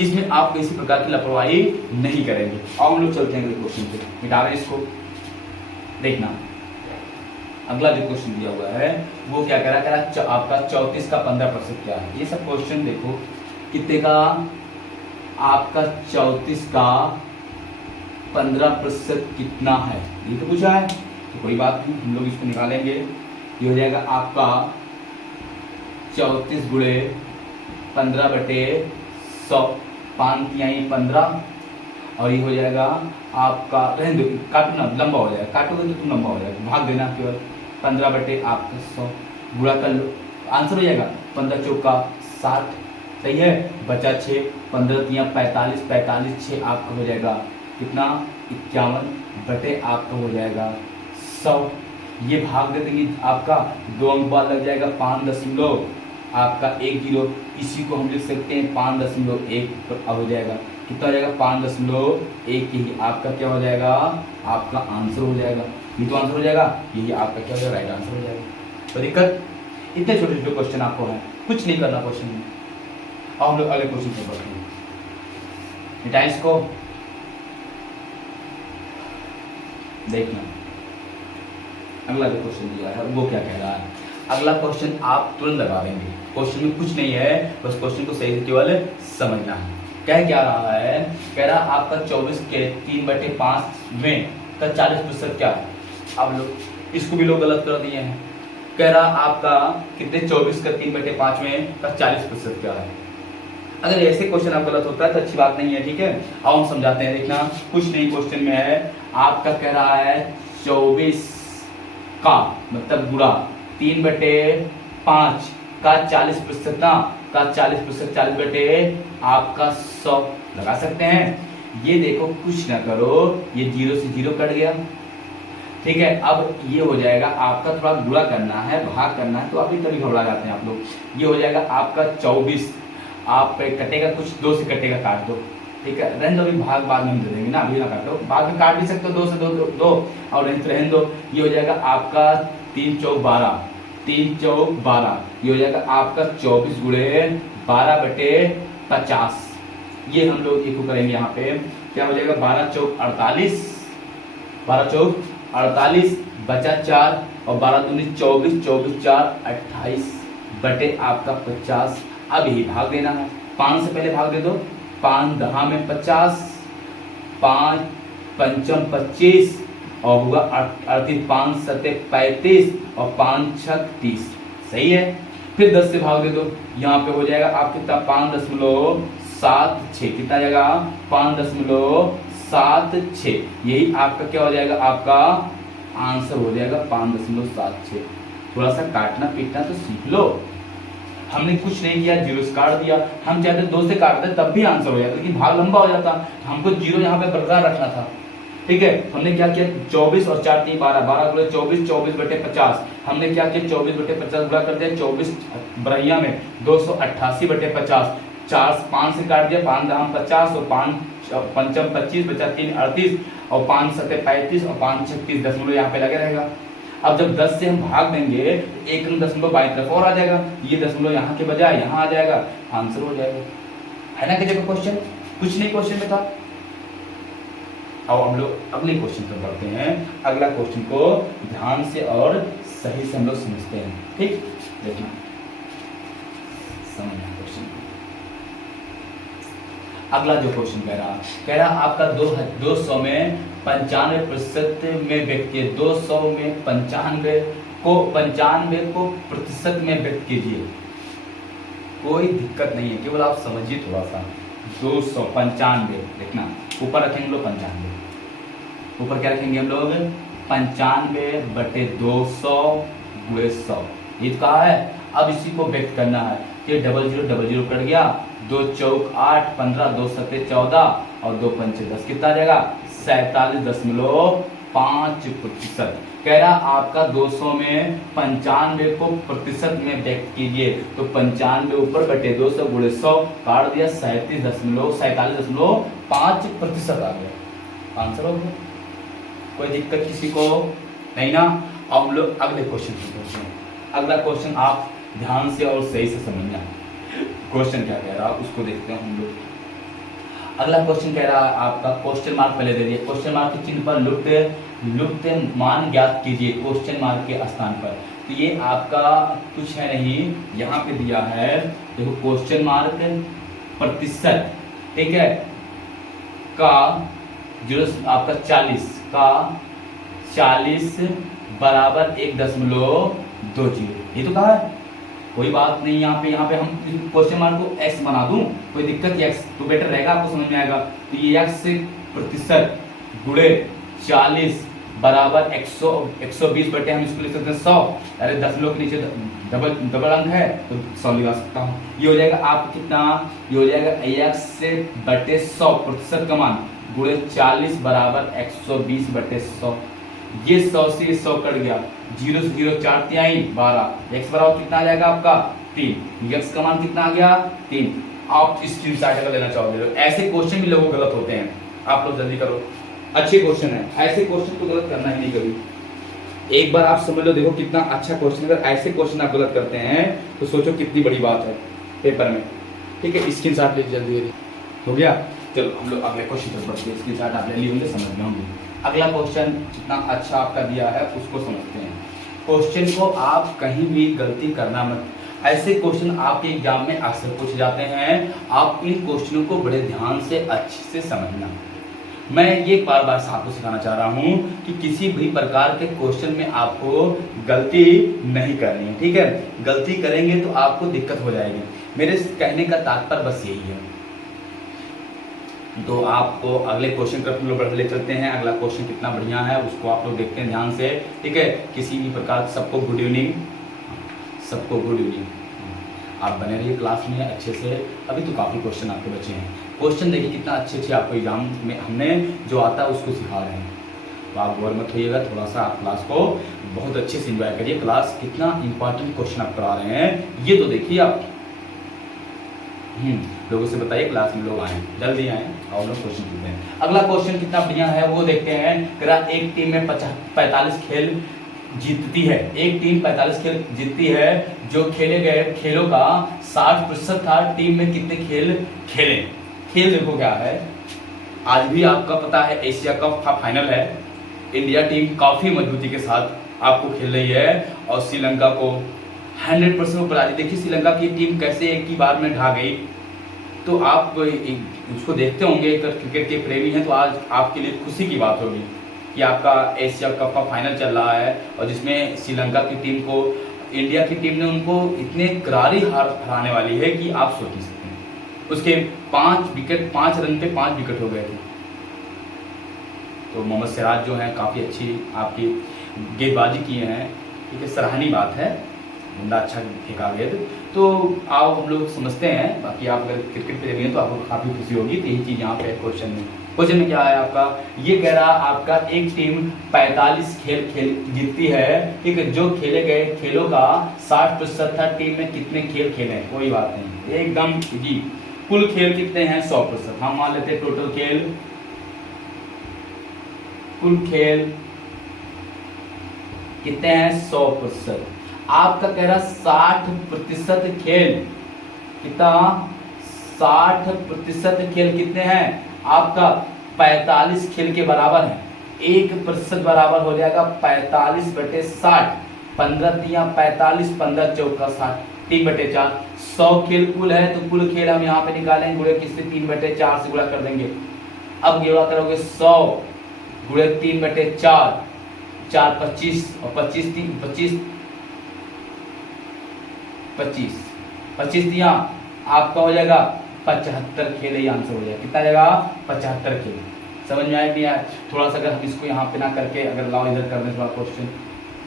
इसमें आप किसी प्रकार की लापरवाही नहीं करेंगे। और हम लोग चलते हैं अगले क्वेश्चन पे, मिटा रहे हैं इसको। देखना अगला जो क्वेश्चन दिया हुआ है वो क्या कह रहा है, आपका 34 का 15% क्या है। ये सब क्वेश्चन देखो कितने का, आपका 34 का 15% कितना है, ये तो पूछा है। तो कोई बात नहीं, हम लोग इसको निकालेंगे। ये हो जाएगा आपका 34 गुणे 15/100, 5 तिहाई 15, और ये हो जाएगा आपका, रहने दो काटो ना, लंबा हो जाएगा, काटोगे तो तुम लंबा हो जाएगा, भाग देना केवल 15/100 गुणा कर लो, आंसर हो जाएगा 15 चौका 60, सही है। बचा 6, 15 तिया 45, 45 6 आपका हो जाएगा कितना, 51 आपका हो जाएगा 100। ये भाग दे देंगे आपका 2 अंक बाद लग जाएगा 5 आपका 10, इसी को हम लिख सकते हैं 5.1 हो जाएगा, कितना हो जाएगा 5.1, यही आपका क्या हो जाएगा, आपका आंसर हो जाएगा। ये तो आंसर हो जाएगा, यही आपका क्या हो जाएगा, राइट आंसर हो जाएगा। तो दिक्कत, इतने छोटे छोटे क्वेश्चन आपको है, कुछ नहीं करना क्वेश्चन में। अब हम लोग अगले क्वेश्चन पे बढ़ते हैं, मिटाएं इसको, देखना अगला जो क्वेश्चन दिया है वो क्या कह रहा है। अगला क्वेश्चन आप तुरंत लगा देंगे, क्वेश्चन में कुछ नहीं है, बस क्वेश्चन को सही से केवल समझना है। कह क्या रहा है, कह रहा आपका 24 के 3/5 में का 40% क्या है। अब लोग इसको भी लोग गलत कर दिए हैं, कह रहा आपका कितने 24 का 3/5 में का 40% क्या है। अगर ऐसे क्वेश्चन आप गलत होता है तो अच्छी बात नहीं है, ठीक है। अब हम समझाते हैं, देखना कुछ नहीं क्वेश्चन में है, आपका कह रहा है 24 का मतलब गुणा 3/5 का 40% ना, का 40%, 40 आपका 100 लगा सकते हैं। ये देखो कुछ ना करो, ये 0 से 0 कट गया, ठीक है। अब ये हो जाएगा आपका, थोड़ा गुणा करना है, भाग करना है, तो अभी कभी घबरा जाते हैं आप लोग। ये हो जाएगा आपका 24, आप कटेगा कुछ 2 से कटेगा, काट दो, ठीक है। रहने दो, अभी भाग बाद में हम दे देंगे ना, अभी ना काटो, बाद में काट भी सकते हो, 2 से 2 और रहने दो। ये हो जाएगा आपका 3 चौक 12, 3 चौक 12, ये हो जाएगा आपका 24 गुणे 12/50। ये हम लोग इको करेंगे, यहाँ पे क्या हो जाएगा 12 चौक 48, 12 चौक 48 बचा 4 और 12 दूनी 24, 24 4 28 बटे आपका 50। अब यही भाग देना है, 5 से पहले भाग दे दो, 5 10 में 50, 5 पंचम 25 और हुआ 38, 5 7 35 और 5 6 30, सही है। फिर 10 से भाग दे दो, यहाँ पे हो जाएगा आप कितना 5.76, कितना जाएगा 5.76, यही आपका क्या हो जाएगा, आपका आंसर हो जाएगा 5.76। थोड़ा सा काटना पीटना तो सीख लो, हमने कुछ नहीं किया, 0 से काट दिया, हम चाहते 2 से काट दे तब भी आंसर हो जाता, लेकिन भाग लंबा हो जाता, हमको 0 यहाँ पे बरकरार रखना था, ठीक है। हमने क्या किया 24 और 4 3 12, 12 गुणे 24, 24/50, हमने क्या किया 24/50 गुणा कर दिया, 24 बरैया में 288/50, 4 5 से काट दिया, 5 10 50 और 5 पंचम 25 बचा 3 38 और 5 7 35 और 5 6 30, दशमलव यहाँ पे लगे रहेगा। अब जब 10 से हम भाग देंगे एक दशमलव बाई तरफ और आ जाएगा, ये दशमलव यहाँ के बजाय यहाँ आ जाएगा, आंसर हो जाएगा, है ना। कि क्वेश्चन कुछ नहीं क्वेश्चन में था। अब हम लोग अगले क्वेश्चन पर बढ़ते हैं, अगला क्वेश्चन को ध्यान से और सही से हम लोग समझते हैं, ठीक। देखना समझना क्वेश्चन। अगला जो क्वेश्चन कह रहा आपका 200 में 95% में व्यक्ति, 200 में 95 को प्रतिशत में व्यक्त कीजिए। कोई दिक्कत नहीं है, केवल आप समझिए थोड़ा सा। 295 देखना, ऊपर रखेंगे हम लोग 95, ऊपर क्या रखेंगे हम लोग 95/200 गुणे 100, ये कहा है। अब इसी को व्यक्त करना है, ये 00 कट गया, 2 चौक 8 15, 2 7 14 और 2 पंच 10, कितना आ जाएगा 47.5%। कह रहा आपका 200 में 95 को प्रतिशत में व्यक्त कीजिए, तो 95 ऊपर बटे 200 गुणे 100 काट दिया, 47.5% आ गया, आंसर हो गया। कोई दिक्कत किसी को नहीं ना। अब हम लोग अगले क्वेश्चन पे पहुंचते हैं। अगला क्वेश्चन आप ध्यान से और सही से समझना है, क्वेश्चन क्या कह रहा है उसको देखते हैं हम लोग। अगला क्वेश्चन कह रहा है आपका क्वेश्चन मार्क पहले दे दिए, क्वेश्चन मार्क के चिन्ह पर लुप्त मान ज्ञात कीजिए क्वेश्चन मार्क के स्थान पर। तो ये आपका कुछ है नहीं, यहाँ पे दिया है देखो क्वेश्चन मार्क प्रतिशत, ठीक है, का जो आपका 40 का 40 बराबर 1.20, ये तो कहा है, कोई बात नहीं। यहाँ पे हम क्वेश्चन मार्क को x बना दूं, कोई दिक्कत है, x तो बेटर रहेगा, आपको समझ में आएगा। तो ये x प्रतिशत गुणे 40 बराबर 120 बटे हम इसको लिख सकते हैं 100, अरे 10 के नीचे डबल अंक है तो 100 लगा सकता हूँ। ये हो जाएगा आप कितना, ये हो जाएगा x बटे 100 प्रतिशत का मान गुणे 40 बराबर 120 बटे 100। ये 100 से 100 कट गया, 0 से 0 4 तिहाई 12, x बराबर कितना आ जाएगा आपका 3, x का मान कितना आ गया 3। आप स्क्रीनशॉट अगर लेना चाहोगे, ऐसे क्वेश्चन भी लोगों गलत होते हैं, आप लोग जल्दी करो, अच्छे क्वेश्चन है, ऐसे क्वेश्चन तो गलत करना ही नहीं कभी। एक बार आप समझ लो, देखो कितना अच्छा क्वेश्चन, अगर ऐसे क्वेश्चन आप गलत करते हैं तो सोचो कितनी बड़ी बात है पेपर में, ठीक है। स्क्रीनशॉट लीजिए जल्दी, हो गया। चलो हम लोग अगले क्वेश्चन पर बढ़ते हैं, स्क्रीनशॉट आप ले लिए होंगे, समझ में होंगे। अगला क्वेश्चन कितना अच्छा आपका दिया है उसको समझते हैं। क्वेश्चन को आप कहीं भी गलती करना मत, ऐसे क्वेश्चन आपके एग्जाम में अक्सर पूछे जाते हैं, आप इन क्वेश्चनों को बड़े ध्यान से अच्छे से समझना। मैं ये बार बार आपको सिखाना चाह रहा हूँ कि किसी भी प्रकार के क्वेश्चन में आपको गलती नहीं करनी है, ठीक है। गलती करेंगे तो आपको दिक्कत हो जाएगी, मेरे कहने का तात्पर्य बस यही है। तो आपको अगले क्वेश्चन पर लोग ले चलते हैं। अगला क्वेश्चन कितना बढ़िया है उसको आप लोग देखते हैं ध्यान से, ठीक है। किसी भी प्रकार सबको गुड इवनिंग, सबको गुड इवनिंग। आप बने रहिए क्लास में अच्छे से, अभी तो काफ़ी क्वेश्चन आपके बचे हैं। क्वेश्चन देखिए कितना अच्छे आपको एग्जाम में हमने जो आता है उसको सिखा रहे हैं, तो आप गौर मत होइएगा, थोड़ा सा आप क्लास को बहुत अच्छे से एंजॉय करिए। क्लास कितना इंपॉर्टेंट क्वेश्चन आप करा रहे हैं ये तो देखिए आप। लोगों से बताइए क्लास में लोग आए, जल्दी आए और लोग क्वेश्चन पूछते हैं। अगला क्वेश्चन कितना बढ़िया है वो देखते हैं। एक टीम में 45 खेल जीतती है, एक टीम 45 खेल जीतती है, जो खेले गए खेलों का 60% था, टीम में कितने खेल खेले। खेल देखो क्या है, आज भी आपका पता है एशिया कप का फाइनल है, इंडिया टीम काफी मजबूती के साथ आपको खेल रही है और श्रीलंका को 100% ऊपर आ रही। देखिए श्रीलंका की टीम कैसे एक ही बार में ढा गई। तो आप उसको देखते होंगे, अगर क्रिकेट के प्रेमी हैं तो आज आपके लिए खुशी की बात होगी कि आपका एशिया कप का फाइनल चल रहा है और जिसमें श्रीलंका की टीम को इंडिया की टीम ने उनको इतने करारी हार हराने वाली है कि आप सोच नहीं सकते। उसके 5 रन पे 5 विकेट हो गए थे। तो मोहम्मद सिराज जो है काफ़ी अच्छी आपकी गेंदबाजी किए हैं, ठीक है, सराहनीय बात है, बंदा अच्छा फेंका गेंद। तो आओ हम लोग समझते हैं, बाकी आप अगर क्रिकेट प्रेमी हैं तो आपको काफ़ी खुशी होगी। तो यही चीज़ यहाँ पे क्वेश्चन में क्या है आपका, ये कह रहा आपका एक टीम 45 खेल जीतती है, ठीक है, जो खेले गए खेलों का 60% था, टीम में कितने खेल खेले, कोई बात नहीं, एकदम जी। कुल खेल कितने हैं 100%, हम मान लेते हैं टोटल खेल, कुल खेल कितने हैं 100%। आपका कह रहा 60% खेल, कितना 60% खेल कितने हैं आपका 45 खेल के बराबर है। 1% बराबर हो जाएगा 45 बटे 60, 15 तिया 45, 15 चौका 60, 3/4। 100 खेल कुल है तो कुल खेल हम यहाँ पे निकालेंगे, गुणे किससे 3/4 से गुणा कर देंगे। अब गुणा करोगे 100 गुणे 3/4, 4 25 और 25 3 25 दिया आपका हो जाएगा 75 खेल, ये आंसर हो जाएगा। कितना जाएगा 75 खेल। समझ में आया कि यार थोड़ा सा अगर हम इसको यहाँ पे ना करके अगर लाओ इधर कर दें थोड़ा क्वेश्चन,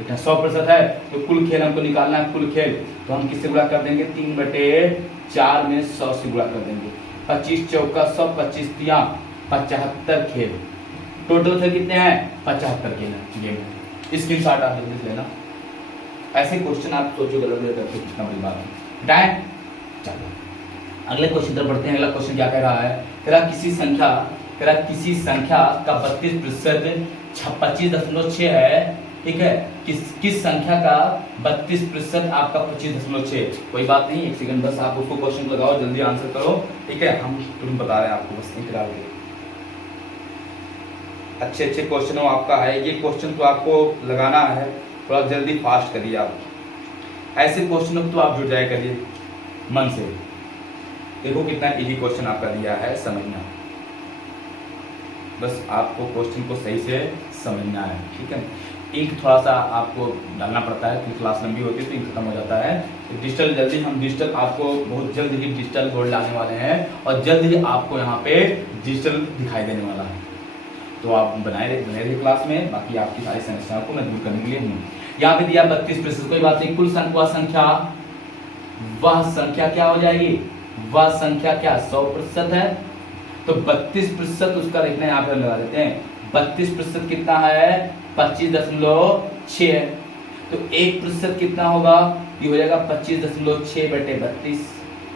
इतना 100% है तो कुल खेल हमको निकालना है। कुल खेल तो हम किससे गुणा कर देंगे 3/4 में 100 से गुणा कर देंगे। 25 चौका 100, 25 तिया 75 खेल। टोटल खेल कितने हैं 75 खेल है गेम में। स्क्रीनशॉट आप जल्दी लेना। ऐसे क्वेश्चन आप सोचो गलत करके कितना बड़ी बात है, हटाएं। चलो अगले क्वेश्चन पर बढ़ते हैं। अगला क्वेश्चन क्या कह रहा है, कह रहा किसी संख्या का 32% 25.6 है, ठीक है, किस संख्या का 32% आपका 25.6। कोई बात नहीं, एक सेकंड बस आप उसको क्वेश्चन लगाओ, जल्दी आंसर करो। ठीक है, हम तुरंत बता रहे हैं आपको, बस नहीं करा रहे। अच्छे अच्छे क्वेश्चन आपका है, ये क्वेश्चन तो आपको लगाना है, थोड़ा जल्दी फास्ट करिए आप। ऐसे क्वेश्चनों तो आप जुड़ जाए करिए मन से। देखो कितना इजी क्वेश्चन आपका दिया है, समझना, बस आपको क्वेश्चन को सही से समझना है। ठीक है, इंक थोड़ा सा आपको डालना पड़ता है क्योंकि क्लास लंबी होती है तो इंक खत्म हो जाता है। तो डिजिटल जल्दी हम डिजिटल आपको बहुत जल्द ही डिजिटल बोर्ड लाने वाले हैं और जल्द ही आपको यहाँ पे डिजिटल दिखाई देने वाला है। तो आप बने रहिए क्लास में, बाकी आपकी सारी समस्याओं को मैं दूर करने के लिए हूँ। यहाँ पे दिया 32%, कोई बात नहीं, कुल वह संख्या क्या हो जाएगी, वह संख्या क्या 100% है, तो 32% उसका लिखना यहाँ पे लगा देते हैं। 32% कितना है, 25.6 है, तो 1% कितना होगा, ये हो जाएगा 25.6 बटे 32।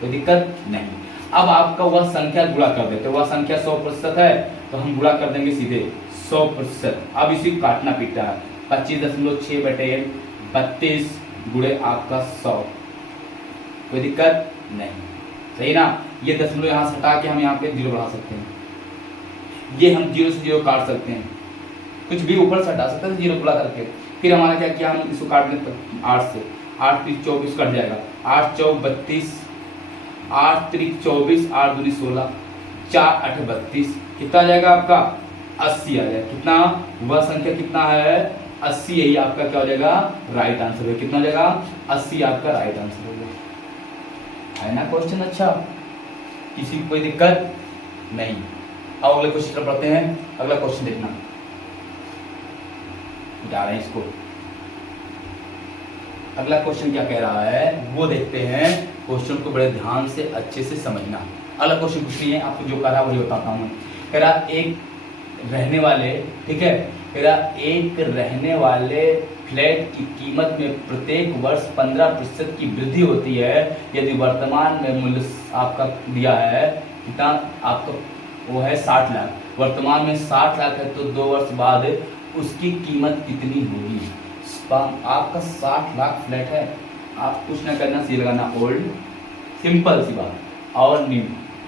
कोई दिक्कत नहीं। अब आपका वह संख्या गुणा कर देते, वह संख्या 100% है तो हम गुणा कर देंगे सीधे 100%। अब इसी काटना पीटना है, 25.6 बटे 32 गुणे आपका 100। कोई दिक्कत नहीं, सही ना। ये दशमलव यहाँ से हटा के हम यहाँ पे 0 बढ़ा सकते हैं, ये हम 0 से 0 काट सकते हैं, कुछ भी ऊपर से हटा सकते हैं 0 गुणा करके। फिर हमारा क्या किया, हम इसको काट दें 8 से, 8 3 24 कट जाएगा, 8 चौक 32, 8 3 24, 8 दूनी 16, 4 8 32, कितना आ जाएगा आपका 80 आ जाएगा। कितना, वह संख्या कितना है 80, यही आपका क्या हो जाएगा राइट आंसर है। कितना हो जाएगा 80 आपका राइट आंसर हो जाएगा, है ना क्वेश्चन। अच्छा, किसी को कोई दिक्कत नहीं। अब अगले क्वेश्चन पढ़ते हैं। अगला क्वेश्चन देखना, जा रहे हैं इसको। अगला क्वेश्चन क्या कह रहा है वो देखते हैं, क्वेश्चन को बड़े ध्यान से अच्छे से समझना। अगला क्वेश्चन कुछ नहीं है, आपको जो कह रहा है वही बताता हूँ। कह रहा एक रहने वाले, ठीक है, कह रहा एक रहने वाले फ्लैट की कीमत में प्रत्येक वर्ष 15% की वृद्धि होती है यदि वर्तमान में मूल्य आपका दिया है कितना, आपका वो है 60 लाख, वर्तमान में 60 लाख है, तो 2 वर्ष बाद उसकी कीमत कितनी होगी। आपका 60 लाख फ्लैट है, आप कुछ ना करना, सी लगाना ओल्ड, सिंपल सी बात, और न्यू।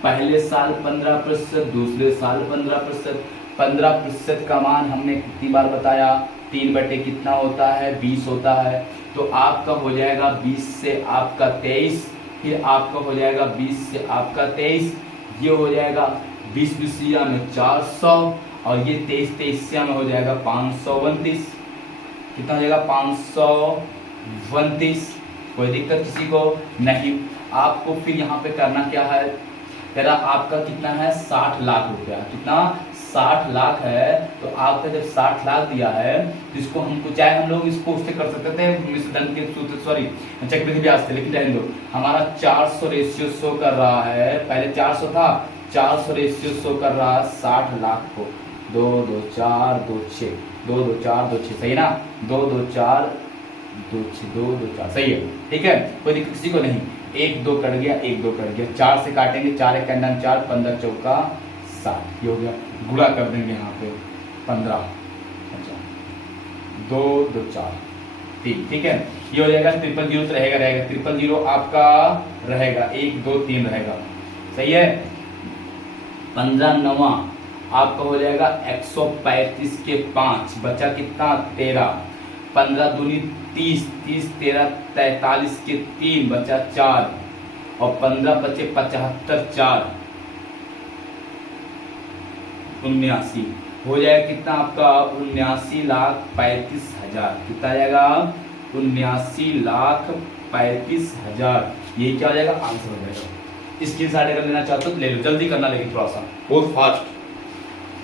पहले साल 15%, दूसरे साल 15%। 15% का मान हमने कितनी बार बताया, 3 बटे कितना होता है 20 होता है, तो आपका हो जाएगा 20 से आपका 23, फिर आपका हो जाएगा 20 से आपका 23, ये हो जाएगा 20 20 में 400, और ये 23 23 में हो जाएगा 529। कितना हो जाएगा 529। कोई दिक्कत किसी को नहीं। आपको फिर यहाँ पे करना क्या है, तेरा आपका कितना है 60 लाख रुपया, कितना 60 लाख है, तो आपका जब 60 लाख दिया है तो इसको हमको, चाहे हम लोग इसको उससे कर सकते थे मिश्रधन के सूत्र, सॉरी चक्रवृद्धि ब्याज से, लेकिन रहने दो, हमारा 400 रेशियो शो कर रहा है, पहले 400 था, 400 रेशियो शो कर रहा है 60 लाख को। 2 2 4 2 6, 2 2 4 2 6, सही ना, 2 2 4 2 6, 2 2 4, सही है, ठीक है, कोई दिक्कत किसी को नहीं। 1 2 कट गया, 1 2 कट गया, 4 से काटेंगे, 4 1 4, 15 चौका 60, ये हो गया। गुणा कर देंगे यहाँ पे 15, अच्छा 2 2 4 3, ठीक है, ये हो जाएगा 000 तो रहेगा 000 आपका रहेगा, 1 2 3 रहेगा, सही है। 15 9 आपका हो जाएगा 135 के 5, बचा कितना 13, 15 दूनी 30, 30 13 43 के 3, बचा 4, और 15 बचे 75, 4 79, हो जाएगा कितना आपका 79,35,000। कितना आ जाएगा 79,35,000, यही क्या हो जाएगा आंसर हो जाएगा। स्क्रीनशॉट अगर लेना चाहते हो तो ले लो, जल्दी करना, लेकिन थोड़ा सा बहुत फास्ट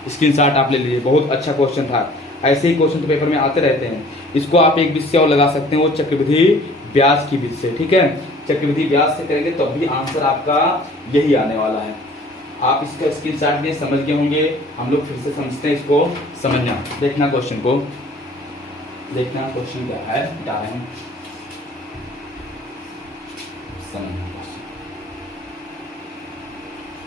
स्क्रीनशॉट आप ले लीजिए। बहुत अच्छा क्वेश्चन था, ऐसे ही क्वेश्चन तो पेपर में आते रहते हैं। इसको आप एक विधि से और लगा सकते हैं, वो चक्रवृद्धि ब्याज की विधि से, ठीक है, चक्रवृद्धि ब्याज से करेंगे तो भी आंसर आपका यही आने वाला है। आप इसका स्क्रीनशॉट भी समझ गए होंगे, हम लोग फिर से समझते हैं, इसको समझना, देखना क्वेश्चन को, देखना क्वेश्चन क्या है, क्या है समझना।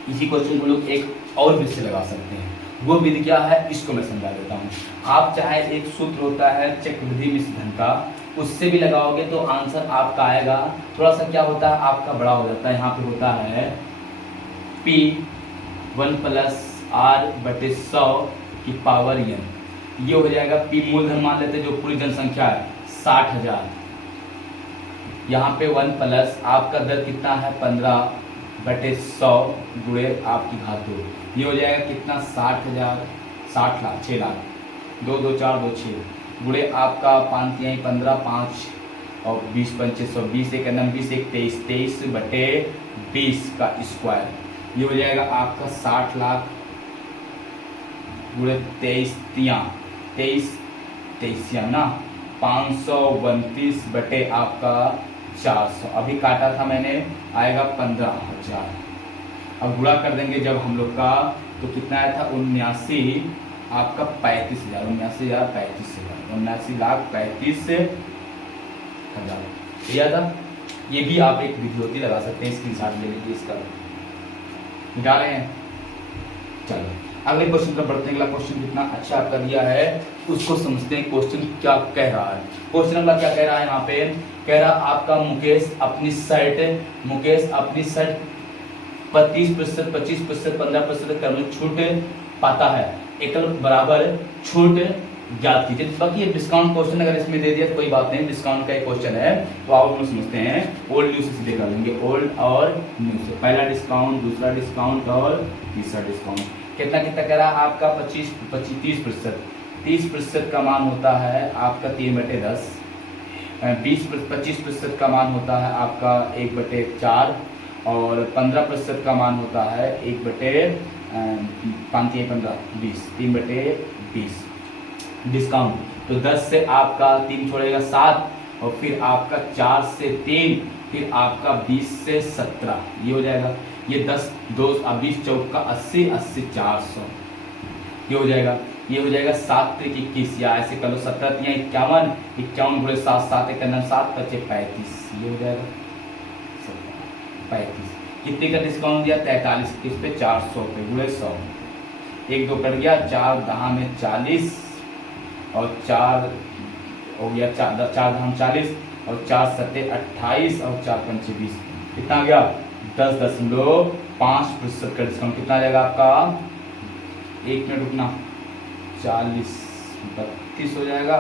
इसी क्वेश्चन को लोग एक और विधि से लगा सकते हैं, वो विधि क्या है इसको मैं समझा देता हूँ। आप चाहे एक सूत्र होता है चक्रवृद्धि मिश्र धन का, उससे भी लगाओगे तो आंसर आपका आएगा, थोड़ा सा क्या होता है आपका बड़ा हो जाता है। यहाँ पे होता है P1 प्लस R/100 की पावर n, ये हो जाएगा P मूलधन मान लेते हैं जो पूरी जनसंख्या है 60,000। यहाँ पे 1 प्लस आपका दर कितना है 15/100 गुणे आपकी घात 2, ये हो जाएगा कितना 60,000, 60 लाख 6 लाख, 2 2 4 2 6 गुणे आपका 5 3 15 5 और 20 25 120 1 20 1 23 23/20 का स्क्वायर, ये हो जाएगा आपका 60 लाख गुणे 23 23 ना 529 बटे आपका 400, अभी काटा था मैंने, आएगा 15,000। अब गुणा कर देंगे जब हम लोग का तो कितना आया था 79 आपका 35,000, 79,35,000 याद था। ये भी आप एक विधि होती लगा सकते हैं, स्क्रीनशॉट ले लीजिए इसका, मिटा रहे हैं। चलो अगले क्वेश्चन पर बढ़ते हैं। अगला क्वेश्चन कितना अच्छा आपका दिया है उसको समझते हैं, क्वेश्चन क्या कह रहा है। क्वेश्चन अगला क्या कह रहा है, यहाँ पे कह रहा आपका मुकेश अपनी शर्ट 25%, 25%, 15% कर्म छूट पाता है, एकल बराबर छूट ज्ञात कीजिए। बाकी ये डिस्काउंट क्वेश्चन अगर इसमें दे दिया तो कोई बात नहीं, डिस्काउंट का एक क्वेश्चन है तो आप लोग समझते हैं। ओल्ड न्यू से सीधे कर लेंगे, ओल्ड और न्यू से, पहला डिस्काउंट, दूसरा डिस्काउंट और तीसरा डिस्काउंट। कितना कितना कह रहा है आपका 30% का मान होता है आपका 3/10, 25% का मान होता है आपका 1/4 और 15% का मान होता है 1/5 3/20 डिस्काउंट। तो 10 से आपका 3 छोड़ेगा 7 और फिर आपका 4 से 3, फिर आपका 20 से 17, ये हो जाएगा। ये 10 2 20 चौका 80 80 400, ये हो जाएगा। ये हो जाएगा 7 3 21, या ऐसे कर लो 17 3 51, 51 गुणे 7 7 1 7 5 35, ये हो जाएगा 35। कितने का डिस्काउंट दिया 43, किस पे 400 पे गुणे 100, 1 2 कट गया, 4 दहा में 40 और 4 हो गया 4 दहा 40 और 4 सत्ते 28 और 4 पंचे 20, कितना आ गया 10.5% का डिस्काउंट। कितना आ जाएगा आपका, 1 मिनट रुकना, 40 32 हो जाएगा।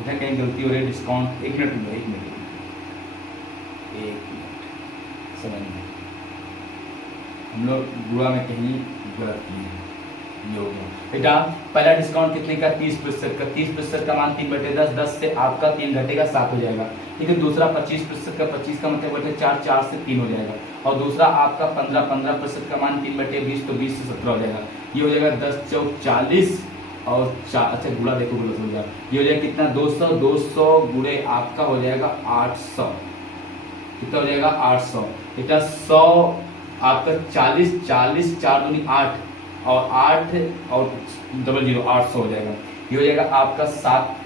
इधर कहीं गलती हो रही है, डिस्काउंट 1 मिनट रुकना, 1 मिनट समझ में, हम लोग गुणा में कहीं गलत किए, ये हो गया बेटा। पहला डिस्काउंट कितने का 30% का, 30% का मान 3/10, 10 से आपका 3 घटेगा 7 हो जाएगा। ठीक है, दूसरा 25% का, 25 का मतलब बटे 4, 4 से 3 हो जाएगा। और दूसरा आपका 15% का मान 3/20, तो 20 से 17 हो जाएगा। ये हो जाएगा 10 चौक 40 और 4, अच्छा गुणा देखो गुणा हो जाएगा, ये हो जाएगा कितना 200 गुणे आपका हो जाएगा 800, कितना हो जाएगा 800। बेटा 100 आपका 40 40 4 दूनी 8 और 8 और 00 800 हो जाएगा। ये हो जाएगा आपका 17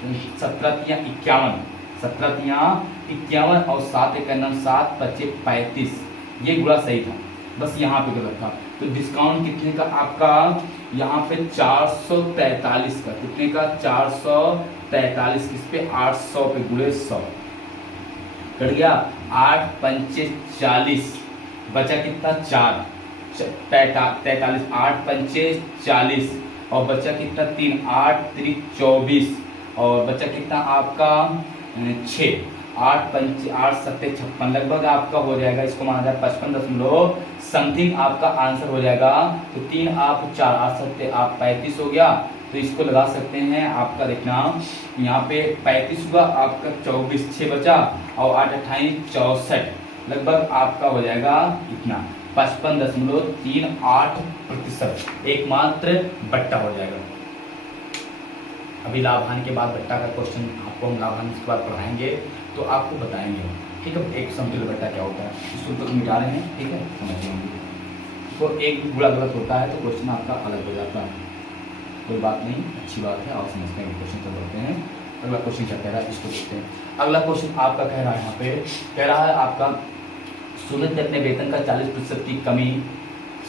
51 और 7 1 7 25 35, ये गुणा सही था, बस यहाँ पे गलत था। तो डिस्काउंट कितने का आपका यहाँ पे 443 का, कितने का 443, किस पे 800 पे गुणे 100 कट गया, 8 पंचे 40, बचा कितना 4 43, 8 पंचे 40 और बचा कितना 3, 8 3 24 और बचा कितना आपका 6, 8 पंचे 8 सत्ते 56, लगभग आपका हो जाएगा, इसको माना जाए 55 समथिंग आपका आंसर हो जाएगा। तो 3 आप 4 8 सत्ते आप 35 हो गया, तो इसको लगा सकते हैं आपका, देखना यहाँ पे 35 हुआ आपका, 24 6 बचा और 8 28 64, लगभग आपका हो जाएगा इतना 55.38%, एकमात्र बट्टा हो जाएगा। अभी लाभान के बाद बट्टा का क्वेश्चन आपको हम लाभान के बाद पढ़ाएंगे तो आपको बताएंगे, ठीक है। एक समतुल्य बट्टा क्या होता है, इसको तो मिटा रहे हैं, ठीक है, समझ लेंगे। तो एक गुणा गलत होता है तो क्वेश्चन आपका अलग हो जाता है, कोई बात नहीं, अच्छी बात है, आप समझते हैं। क्वेश्चन तो बढ़ते हैं। अगला क्वेश्चन क्या कह रहा है इसको देखते हैं। अगला क्वेश्चन आपका कह रहा है, यहाँ पे कह रहा है आपका सूरज ने अपने वेतन का 40% की कमी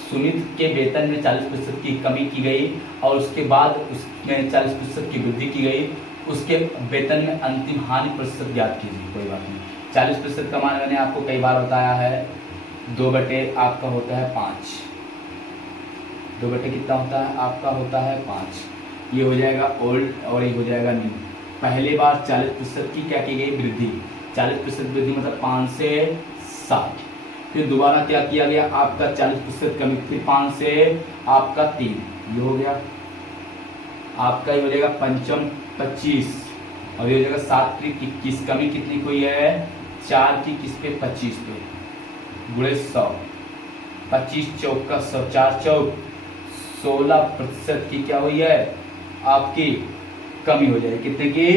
सुमित के वेतन में 40% की कमी की गई और उसके बाद उसमें 40% की वृद्धि की गई। उसके वेतन में अंतिम हानि प्रतिशत ज्ञात कीजिए। कोई बात नहीं, 40% का मान मैंने आपको कई बार बताया है, 2 आपका होता है 5, 2 कितना होता है आपका होता है 5। ये हो जाएगा ओल्ड और ये हो जाएगा न्यू। पहली बार 40% की क्या की गई वृद्धि, 40% वृद्धि मतलब 5 से 7। फिर दोबारा क्या किया गया आपका 40% कमी, फिर 5 से आपका 3, ये हो गया आपका, ये हो जाएगा पंचम 25 और ये हो जाएगा 7 की 21। कमी कितनी हुई है 4 की किस पे 25 पे गुणे 100, 25 चौक का 100, 4 चौक 16% की क्या हुई है आपकी कमी हो जाएगी। कितने की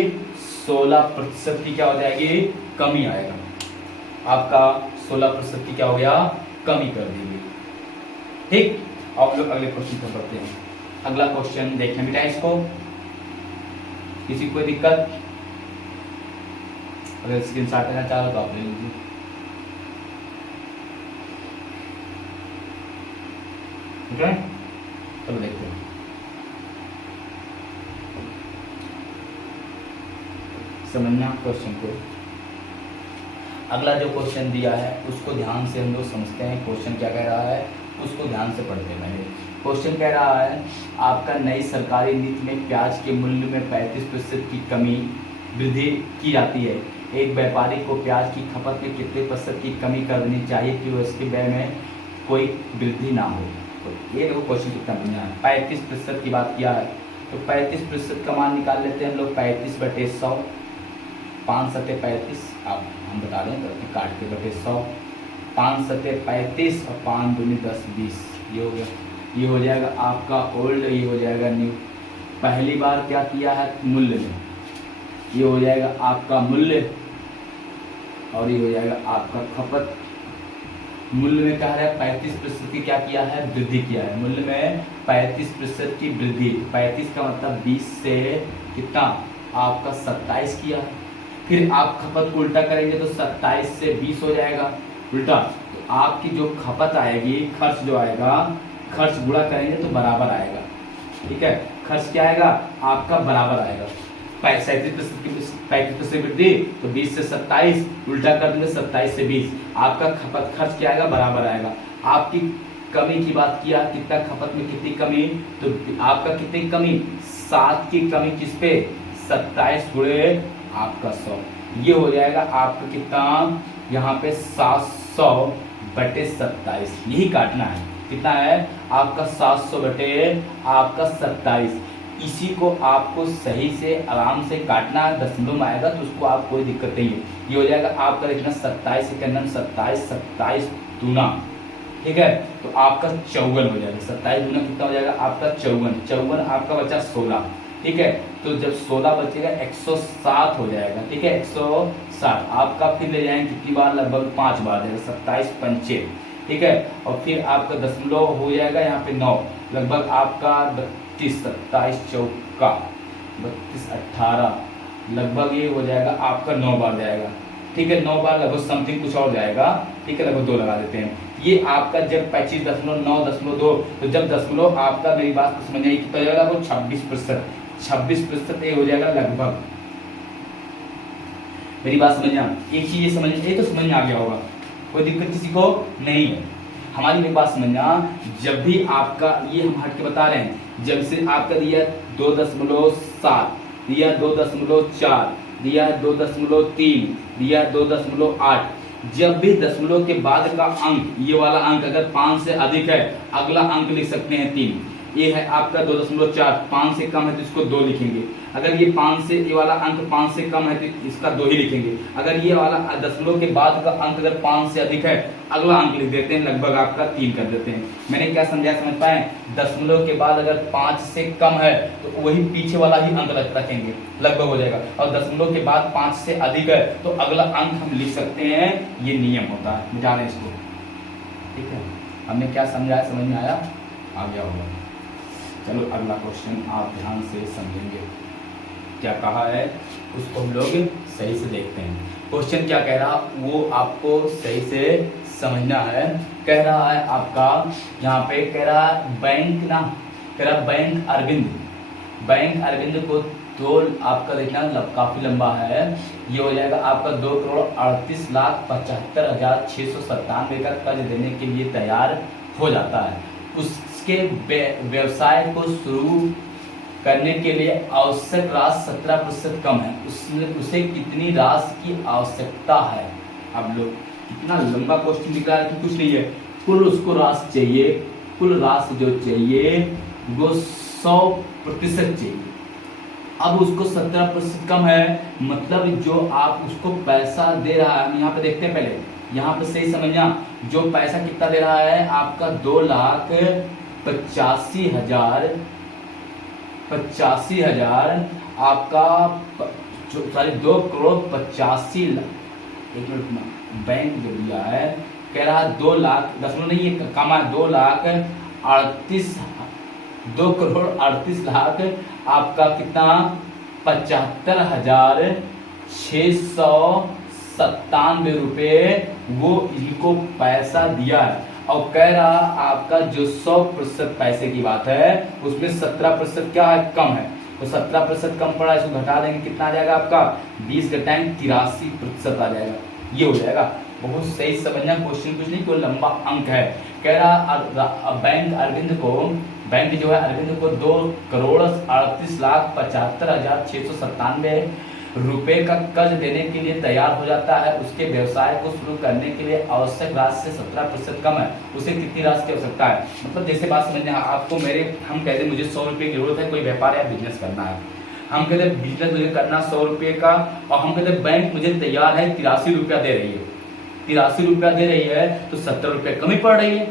16% की क्या हो जाएगी कमी आएगा आपका, 16% की क्या हो गया कमी कर देंगे। ठीक, आप लोग अगले क्वेश्चन पर पढ़ते हैं। अगला क्वेश्चन देखने बेटा इसको, किसी को कोई दिक्कत, अगर स्क्रीनशॉट लेना चाहो तो आप ले लीजिए। ठीक है, चलो देखते हैं। समझना क्वेश्चन को। अगला जो क्वेश्चन दिया है उसको ध्यान से हम लोग समझते हैं, क्वेश्चन क्या कह रहा है उसको ध्यान से पढ़ते हैं। क्वेश्चन कह रहा है आपका नई सरकारी नीति में प्याज के मूल्य में 35% की कमी वृद्धि की जाती है। एक व्यापारी को प्याज की खपत में कितने % की कमी करनी चाहिए कि उसके व्यय में कोई वृद्धि ना हो। तो ये देखो क्वेश्चन कितना बढ़िया है, 35% की बात किया है तो 35% का मान निकाल लेते हैं हम लोग, 35/100, 5 सत्ते 35, आप हम बता दें तो काट के बटे 100, 5 सत्ते 35 और 5 दूनी 10 20, ये हो गया। ये हो जाएगा आपका ओल्ड, ये हो जाएगा न्यू। पहली बार क्या किया है मूल्य में, ये हो जाएगा आपका मूल्य और ये हो जाएगा आपका खपत। मूल्य में कह रहा है 35% की क्या किया है वृद्धि किया है, मूल्य में 35% की वृद्धि, 35 का मतलब 20 से कितना आपका 27 किया। फिर आप खपत को उल्टा करेंगे तो 27 से 20 हो जाएगा उल्टा, तो आपकी जो खपत आएगी, खर्च जो आएगा, खर्च गुणा करेंगे तो बराबर आएगा। ठीक है, खर्च क्या आएगा आपका बराबर आएगा, 35% वृद्धि तो 20 से 27 उल्टा कर देंगे 27 से 20, आपका खपत खर्च क्या आएगा बराबर आएगा। आपकी कमी की बात किया, कितना खपत में कितनी कमी, तो आपका कितनी कमी 7 की कमी किस पे 27 गुणे आपका 100, ये हो जाएगा आपका कितना यहाँ पे 700/27, यही काटना है। कितना है आपका 700/27। इसी को आपको सही से आराम से काटना है, दशमलव में आएगा तो उसको आप कोई दिक्कत नहीं है। ये हो जाएगा आपका लिखना 27 के 27 दूना, ठीक है, तो आपका 54 हो जाएगा। 27 दूना कितना हो जाएगा आपका 54 आपका बचा 16, ठीक है, तो जब 16 बचेगा 107 हो जाएगा। ठीक है, 107 आपका फिर ले जाएंगे कितनी बार, लगभग 5 बार जाएगा, 27 पंचे, ठीक है, और फिर आपका दशमलव हो जाएगा यहाँ पे 9, लगभग आपका 32 27 चौका 32 18, लगभग ये हो जाएगा आपका 9 बार जाएगा। ठीक है, 9 बार लगभग समथिंग कुछ और जाएगा। ठीक है, लगभग 2 लगा देते हैं। ये आपका जब 25.9.2, तो जब दशमलव आपका, मेरी बात को समझ कितना हो जाएगा वो 26%, ये हो जाएगा लगभग। मेरी बात समझना, एक चीज ये समझ, ये तो समझ में आ गया होगा, कोई दिक्कत किसी को नहीं है। हमारी मेरी बात समझना, जब भी आपका ये हम हट के बता रहे हैं, जब से आपका दिया 2.7, दिया 2.4, दिया 2.3, दिया 2.8, जब भी दशमलव के बाद का अंक, ये वाला अंक अगर 5 से अधिक है, अगला अंक लिख सकते हैं 3। ये है आपका 2.4, 5 से कम है तो इसको 2 लिखेंगे। अगर ये 5 से, ये वाला अंक 5 से कम है तो इसका 2 ही लिखेंगे। अगर ये वाला दशमलव के बाद का अंक अगर 5 से अधिक है, अगला अंक लिख देते हैं, लगभग आपका 3 कर देते हैं। मैंने क्या समझा, समझ पाए, दशमलव के बाद अगर 5 से कम है तो वही पीछे वाला ही अंक रखेंगे, लगभग हो जाएगा। और दशमलव के बाद 5 से अधिक है तो अगला अंक हम लिख सकते हैं, ये नियम होता है। मिटा लें इसको, ठीक है, हमने क्या समझाया, समझ में आया, आ गया होगा। चलो अगला क्वेश्चन आप ध्यान से समझेंगे, क्या कहा है उसको हम लोग सही से देखते हैं। क्वेश्चन क्या कह रहा वो आपको सही से समझना है। कह रहा है आपका यहाँ पे कह रहा है बैंक ना, कह रहा बैंक अरविंद को दो, आपका देखना काफी लंबा है, ये हो जाएगा आपका 2,38,75,697 का कर्ज देने के लिए तैयार हो जाता है। उसके व्यवसाय को शुरू करने के लिए आवश्यक राशि 17% कम है। उसे कितनी राशि की आवश्यकता है? अब लोग इतना लंबा क्वेश्चन दिख रहा है कि कुछ नहीं है, कुल उसको राशि चाहिए, कुल राशि जो चाहिए वो 100% चाहिए। अब उसको 17% कम है, मतलब जो आप उसको पैसा दे रहा है, हम यहाँ पे देखते हैं पहले, यहाँ पे सही समझना, जो पैसा कितना दे रहा है आपका 2,85,000 आपका सॉरी 2,85,00,000, एक मिनट में बैंक जो दिया है कह रहा है 2 लाख, दशमलव नहीं ये कमा है, 2,38,00,000 आपका कितना 75,697 रुपये वो इनको पैसा दिया है। और कह रहा आपका जो 100% पैसे की बात है उसमें 17% क्या है, कम है, तो 17% कम पड़ा, इसको घटा देंगे कितना आ जाएगा आपका 20 घटाएं 83% आ जाएगा, ये हो जाएगा। बहुत सही समझना, क्वेश्चन कुछ नहीं, कोई लंबा अंक है। कह रहा बैंक जो है अरविंद को 2,38,75,697 रुपए का कर्ज देने के लिए तैयार हो जाता है। उसके व्यवसाय को शुरू करने के लिए आवश्यक राशि से 17% कम है। उसे कितनी राशि की आवश्यकता है? मतलब जैसे बात समझना, आपको हम कहते हैं मुझे 100 रुपए की जरूरत है, कोई व्यापार या बिजनेस करना है, हम कहते हैं बिजनेस मुझे करना 100 रुपए का, और हम कहते हैं बैंक मुझे तैयार है 83 रुपया दे रही है, 83 रुपया दे रही है, तो 70 रुपये कमी पड़ रही है,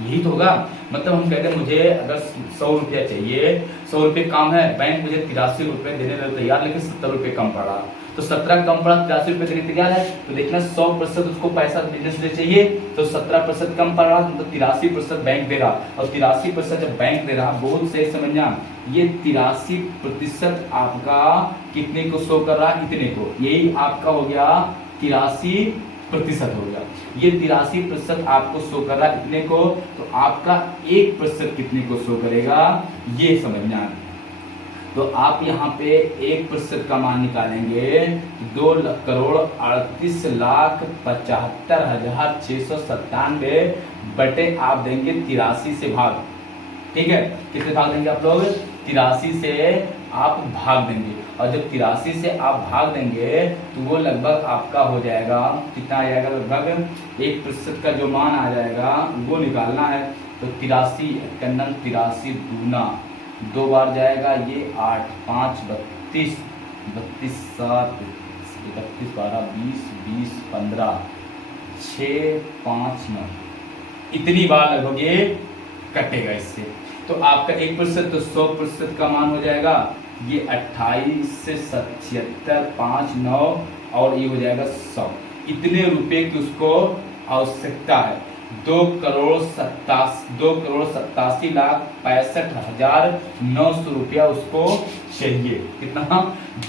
यही तो होगा। मतलब हम कहते हैं मुझे अगर 100 रुपया चाहिए, 100 रुपये कम है, बैंक मुझे 83 रुपये देने में तैयार, लेकिन 70 रुपये कम पड़ा, तो 17 कम पड़ा, 83 रुपये देने तैयार है, तो देखना 100% उसको पैसा बिजनेस में चाहिए, तो 17% कम पड़ रहा, मतलब 83% बैंक दे रहा, और 83% जब बैंक दे रहा, बहुत सही समझना, ये 83% आपका कितने को शो कर रहा है, इतने को, यही आपका हो गया 83% हो गया, ये 83% आपको शो कर रहा है इतने को, तो आपका 1% कितने को शो करेगा, ये समझना है। तो आप यहाँ पे 1% का मान निकालेंगे, 2,38,75,697 बटे आप देंगे 83 से भाग, ठीक है, कितने भाग देंगे आप लोग, 83 से आप भाग देंगे, और जब 83 से आप भाग देंगे तो वो लगभग आपका हो जाएगा, कितना आ जाएगा, लगभग 1% का जो मान आ जाएगा वो निकालना है। तो 83 कन्नन 83 दूना 2 बार जाएगा, ये 8 5 32 32 7 31 12 20 20 15 6 5 9 इतनी बार लगभग ये कटेगा इससे, तो आपका 1% तो 100% का मान हो जाएगा, ये 28 से 77 5 9 और ये हो जाएगा 100, इतने रुपए की उसको आवश्यकता है। 2,87,65,900 रुपया उसको चाहिए, कितना,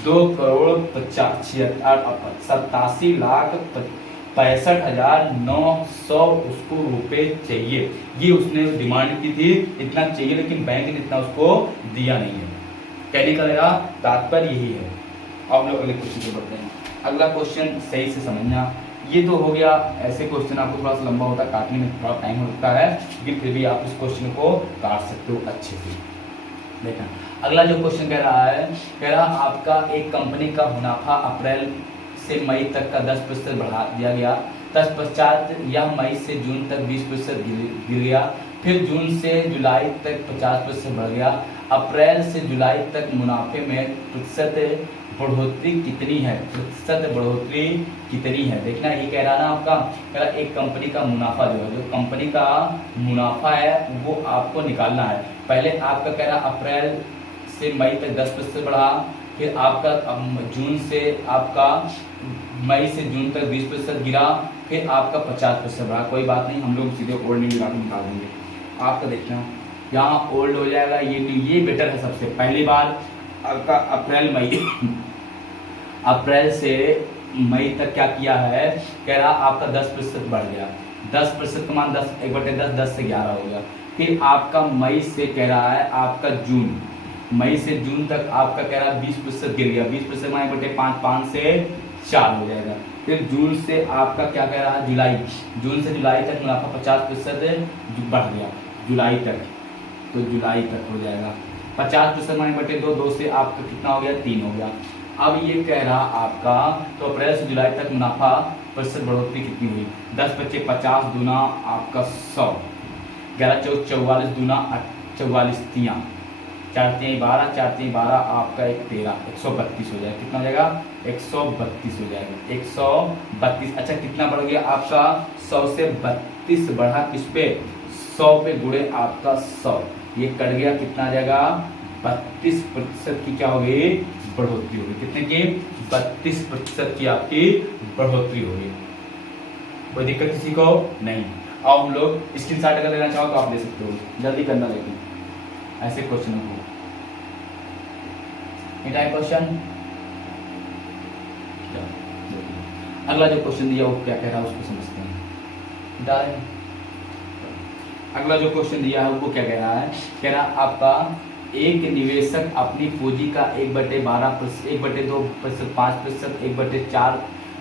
2,87,65,900 उसको रुपए चाहिए, ये उसने डिमांड की थी, इतना चाहिए, लेकिन बैंक ने इतना उसको दिया नहीं है। कहने का मेरा तात्पर्य यही है। अब लोग अगले क्वेश्चन को बढ़ते हैं। अगला क्वेश्चन सही से समझना, ये तो हो गया, ऐसे क्वेश्चन आपको थोड़ा सा लंबा होता है, काटने में थोड़ा टाइम लगता है, लेकिन फिर भी आप इस क्वेश्चन को काट सकते हो अच्छे से। देखना अगला जो क्वेश्चन कह रहा है, कह रहा आपका एक कंपनी का मुनाफा अप्रैल से मई तक का 10% बढ़ा दिया गया, तत्पश्चात यह मई से जून तक 20% गिर गया, फिर जून से जुलाई तक 50% बढ़ गया, अप्रैल से जुलाई तक मुनाफे में प्रतिशत बढ़ोतरी कितनी है, प्रतिशत बढ़ोतरी कितनी है। देखना ये कह रहा ना आपका, कह रहा एक कंपनी का मुनाफा जो है, जो कंपनी का मुनाफा है वो आपको निकालना है। पहले आपका कह रहा अप्रैल से मई तक 10% बढ़ा, फिर आपका जून से आपका मई से जून तक 20% गिरा, फिर आपका 50% बढ़ा, कोई बात नहीं, हम लोग सीधे ओल्ड न्यू निकाल देंगे। आपका देखना यहाँ ओल्ड हो जाएगा, ये बेटर है सबसे, पहली बार आपका अप्रैल मई अप्रैल से मई तक क्या किया है, कह रहा आपका 10% बढ़ गया, 10% का मान 10 1/10 10 से 11 हो गया। फिर आपका मई से कह रहा है आपका जून, मई से जून तक आपका कह रहा है 20% गिर गया, 20% मान 1/5 5 से 4 हो जाएगा। फिर जून से आपका क्या कह रहा है जुलाई, जून से जुलाई तक मुनाफा 50% बढ़ गया जुलाई तक, तो जुलाई तक हो जाएगा 50% मान 1/2, 2 से आपका कितना हो गया 3 हो गया। अब ये कह रहा आपका तो अप्रैल से जुलाई तक मुनाफा प्रतिशत बढ़ोतरी कितनी हुई, 10 बच्चे 50 दूना आपका 100, 11 चौक 44 दूना 44 तियाँ, 4 तियाँ 12, 4 तियाँ 12 आपका 1 13, 132 हो जाएगा। कितना हो जाएगा 132 हो जाएगा, 132। अच्छा कितना बढ़ गया आपका 100 से 32 बढ़ा किस पे, 100 पे गुणे आपका 100, ये कट गया, कितना आ जाएगा 32% की क्या होगी बढ़ोतरी होगी। कितने की 32% की आपकी बढ़ोतरी होगी। कोई दिक्कत किसी को नहीं। अब हम लोग स्क्रीनशॉट अगर लेना चाहो तो आप ले सकते हो, जल्दी करना, लेकिन ऐसे क्वेश्चन को क्वेश्चन। अगला जो क्वेश्चन दिया वो क्या कह रहा है उसको समझते हैं। अगला जो क्वेश्चन दिया है वो क्या कह रहा है, कह रहा आपका एक निवेशक अपनी पूंजी का 1/12%, 1/2%, 5%, 1/4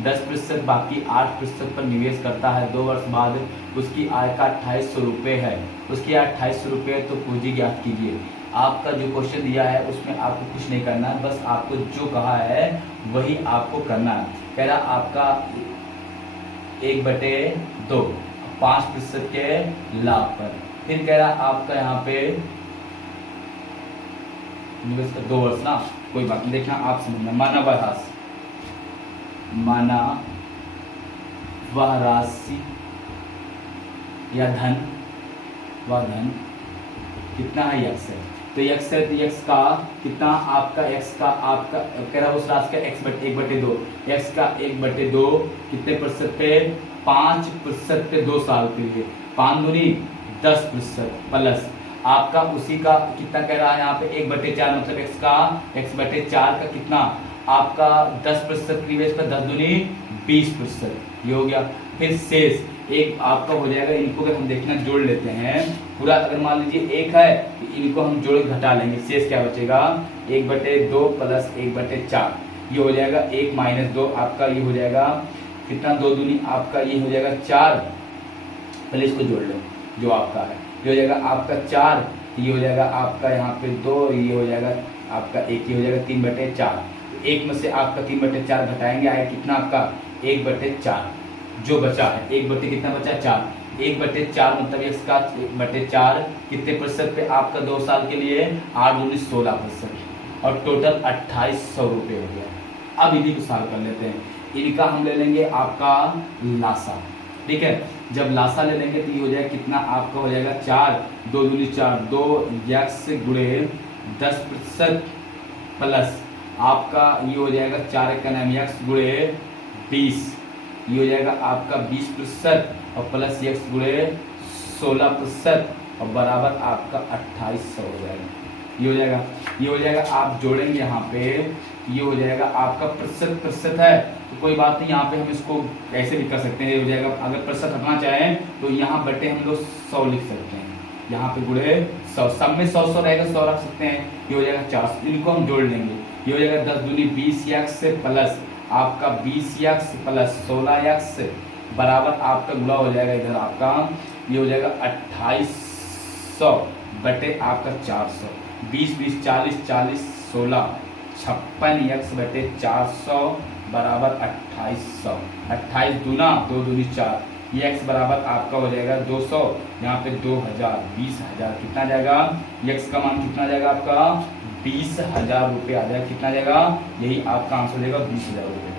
10%, बाकी 8% पर निवेश करता है। 2 वर्ष बाद उसकी आय का 2800 रुपये है, उसकी आय 2800 रुपये, तो पूंजी ज्ञात कीजिए। आपका जो क्वेश्चन दिया है उसमें आपको कुछ नहीं करना है, बस आपको जो कहा है वही आपको करना है। कह रहा आपका 1/2 5% के लाभ पर, फिर कह रहा आपका यहाँ पे निवेश का 2 वर्ष ना, कोई बात नहीं, देखना आप समझना। माना वह राशि या धन, वह धन कितना है x है, तो x है तो x का कितना आपका x का आपका कह रहा उस राशि का x 1/2, x का 1/2 कितने प्रतिशत पे 5% पे 2 साल के लिए, 5 दूनी 10% प्लस आपका उसी का कितना कह रहा है यहाँ पे 1/4, मतलब x का 1/4 का कितना आपका 10% निवेश का 10 दूनी 20%, ये हो गया। फिर शेष एक आपका हो जाएगा, इनको अगर हम देखना जोड़ लेते हैं पूरा, अगर मान लीजिए 1 है तो इनको हम जोड़ घटा लेंगे, शेष क्या बचेगा 1/2 प्लस 1/4, ये हो जाएगा 1 - 2 आपका, ये हो जाएगा कितना 2 दूनी आपका ये हो जाएगा 4, पहले इसको जोड़ लो जो आपका है, ये हो जाएगा आपका 4, ये हो जाएगा आपका यहाँ पे 2, ये हो जाएगा आपका 1, ये हो जाएगा 3/4, 1 में से आपका 3/4 घटाएंगे आए कितना आपका 1/4, जो बचा है 1 कितना बचा 4, 1/4 मतलब इसका 1/4 कितने प्रतिशत पे आपका 2 साल के लिए 8 दूनी 16%, और टोटल 2800 रुपये हो गया। अब इन्हीं को सॉल्व कर लेते हैं, इनका हम ले लेंगे आपका लासा, ठीक है। जब लासा ले लेंगे तो ये हो जाएगा कितना आपका हो जाएगा 4, 2 दूनी 4, 2 x गुणे 10% प्लस आपका ये हो जाएगा 4 का नाम x गुणे 20, ये हो जाएगा आपका 20% और प्लस x गुणे 16% और बराबर आपका 2800 हो जाएगा, ये हो जाएगा। ये हो जाएगा आप जोड़ेंगे यहाँ पे, ये हो जाएगा आपका प्रतिशत है तो कोई बात नहीं, यहाँ पे हम इसको ऐसे भी कर सकते हैं, ये हो जाएगा अगर प्रतिशत हटना चाहें तो यहाँ बटे हम लोग 100 लिख सकते हैं, यहाँ पे गुणे 100, सब में 100 रहेगा 100 रख सकते हैं, ये हो जाएगा 400, इनको हम जोड़ लेंगे, ये हो जाएगा 10 दूनी 20x प्लस आपका 20x प्लस 16x बराबर आपका गुणा हो जाएगा इधर आपका, ये हो जाएगा 2800 बटे आपका 400, 20 20 40 40 16 56x बटे 400 बराबर 2800, 28 दूना 2 दूनी 4, ये x बराबर आपका हो जाएगा 200, यहाँ पे 2000 20,000 कितना जाएगा, x का मान कितना जाएगा आपका 20,000 रुपये आ जाएगा, कितना जाएगा यही आपका आंसर देगा 20,000 रुपये।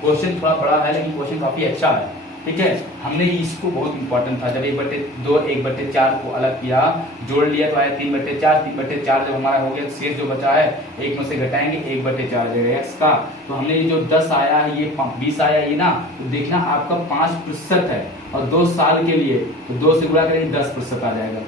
क्वेश्चन थोड़ा बड़ा है लेकिन क्वेश्चन काफी अच्छा है, ठीक है। हमने इसको बहुत इंपॉर्टेंट था, जब 1/2 1/4 को अलग किया जोड़ लिया तो आया 3/4, 3/4 जब हमारा हो गया, शेष जो बचा है 1 में से घटाएंगे 1/4 जाएगा x का, तो हमने ये जो 10 आया है ये 20 आया ये ना, तो देखना आपका 5% है और 2 साल के लिए तो 2 से गुणा करेंगे 10% आ जाएगा।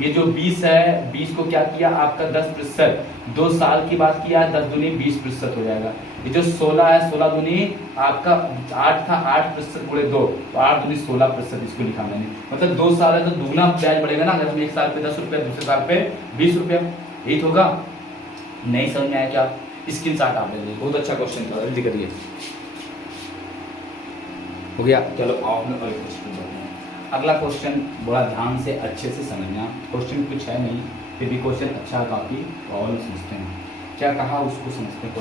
ये जो 20 है 20 को क्या किया आपका 10%, 2 साल की बात किया 10 दूनी 20% हो जाएगा, ये जो 16 है, 16 दूनी आपका 8 था, 8% गुणे 2, तो 8 दूनी 16% इसको लिखा मैंने। मतलब 2 साल है तो दुगना ब्याज बढ़ेगा ना, अगर हम 1 साल पे 10 रुपया, दूसरे साल पे 20 रुपया, यही तो होगा। नहीं समझ में आया क्या? स्क्रीनशॉट आप ले लीजिए, बहुत अच्छा क्वेश्चन था, जल्दी करिए। हो गया, चलो आओ अपने अगले क्वेश्चन बढ़ते हैं। अगला क्वेश्चन बड़ा ध्यान से अच्छे से समझना, क्वेश्चन कुछ है नहीं, फिर भी क्वेश्चन अच्छा काफ़ी और समझते हैं क्या कहा उसको समझते हैं।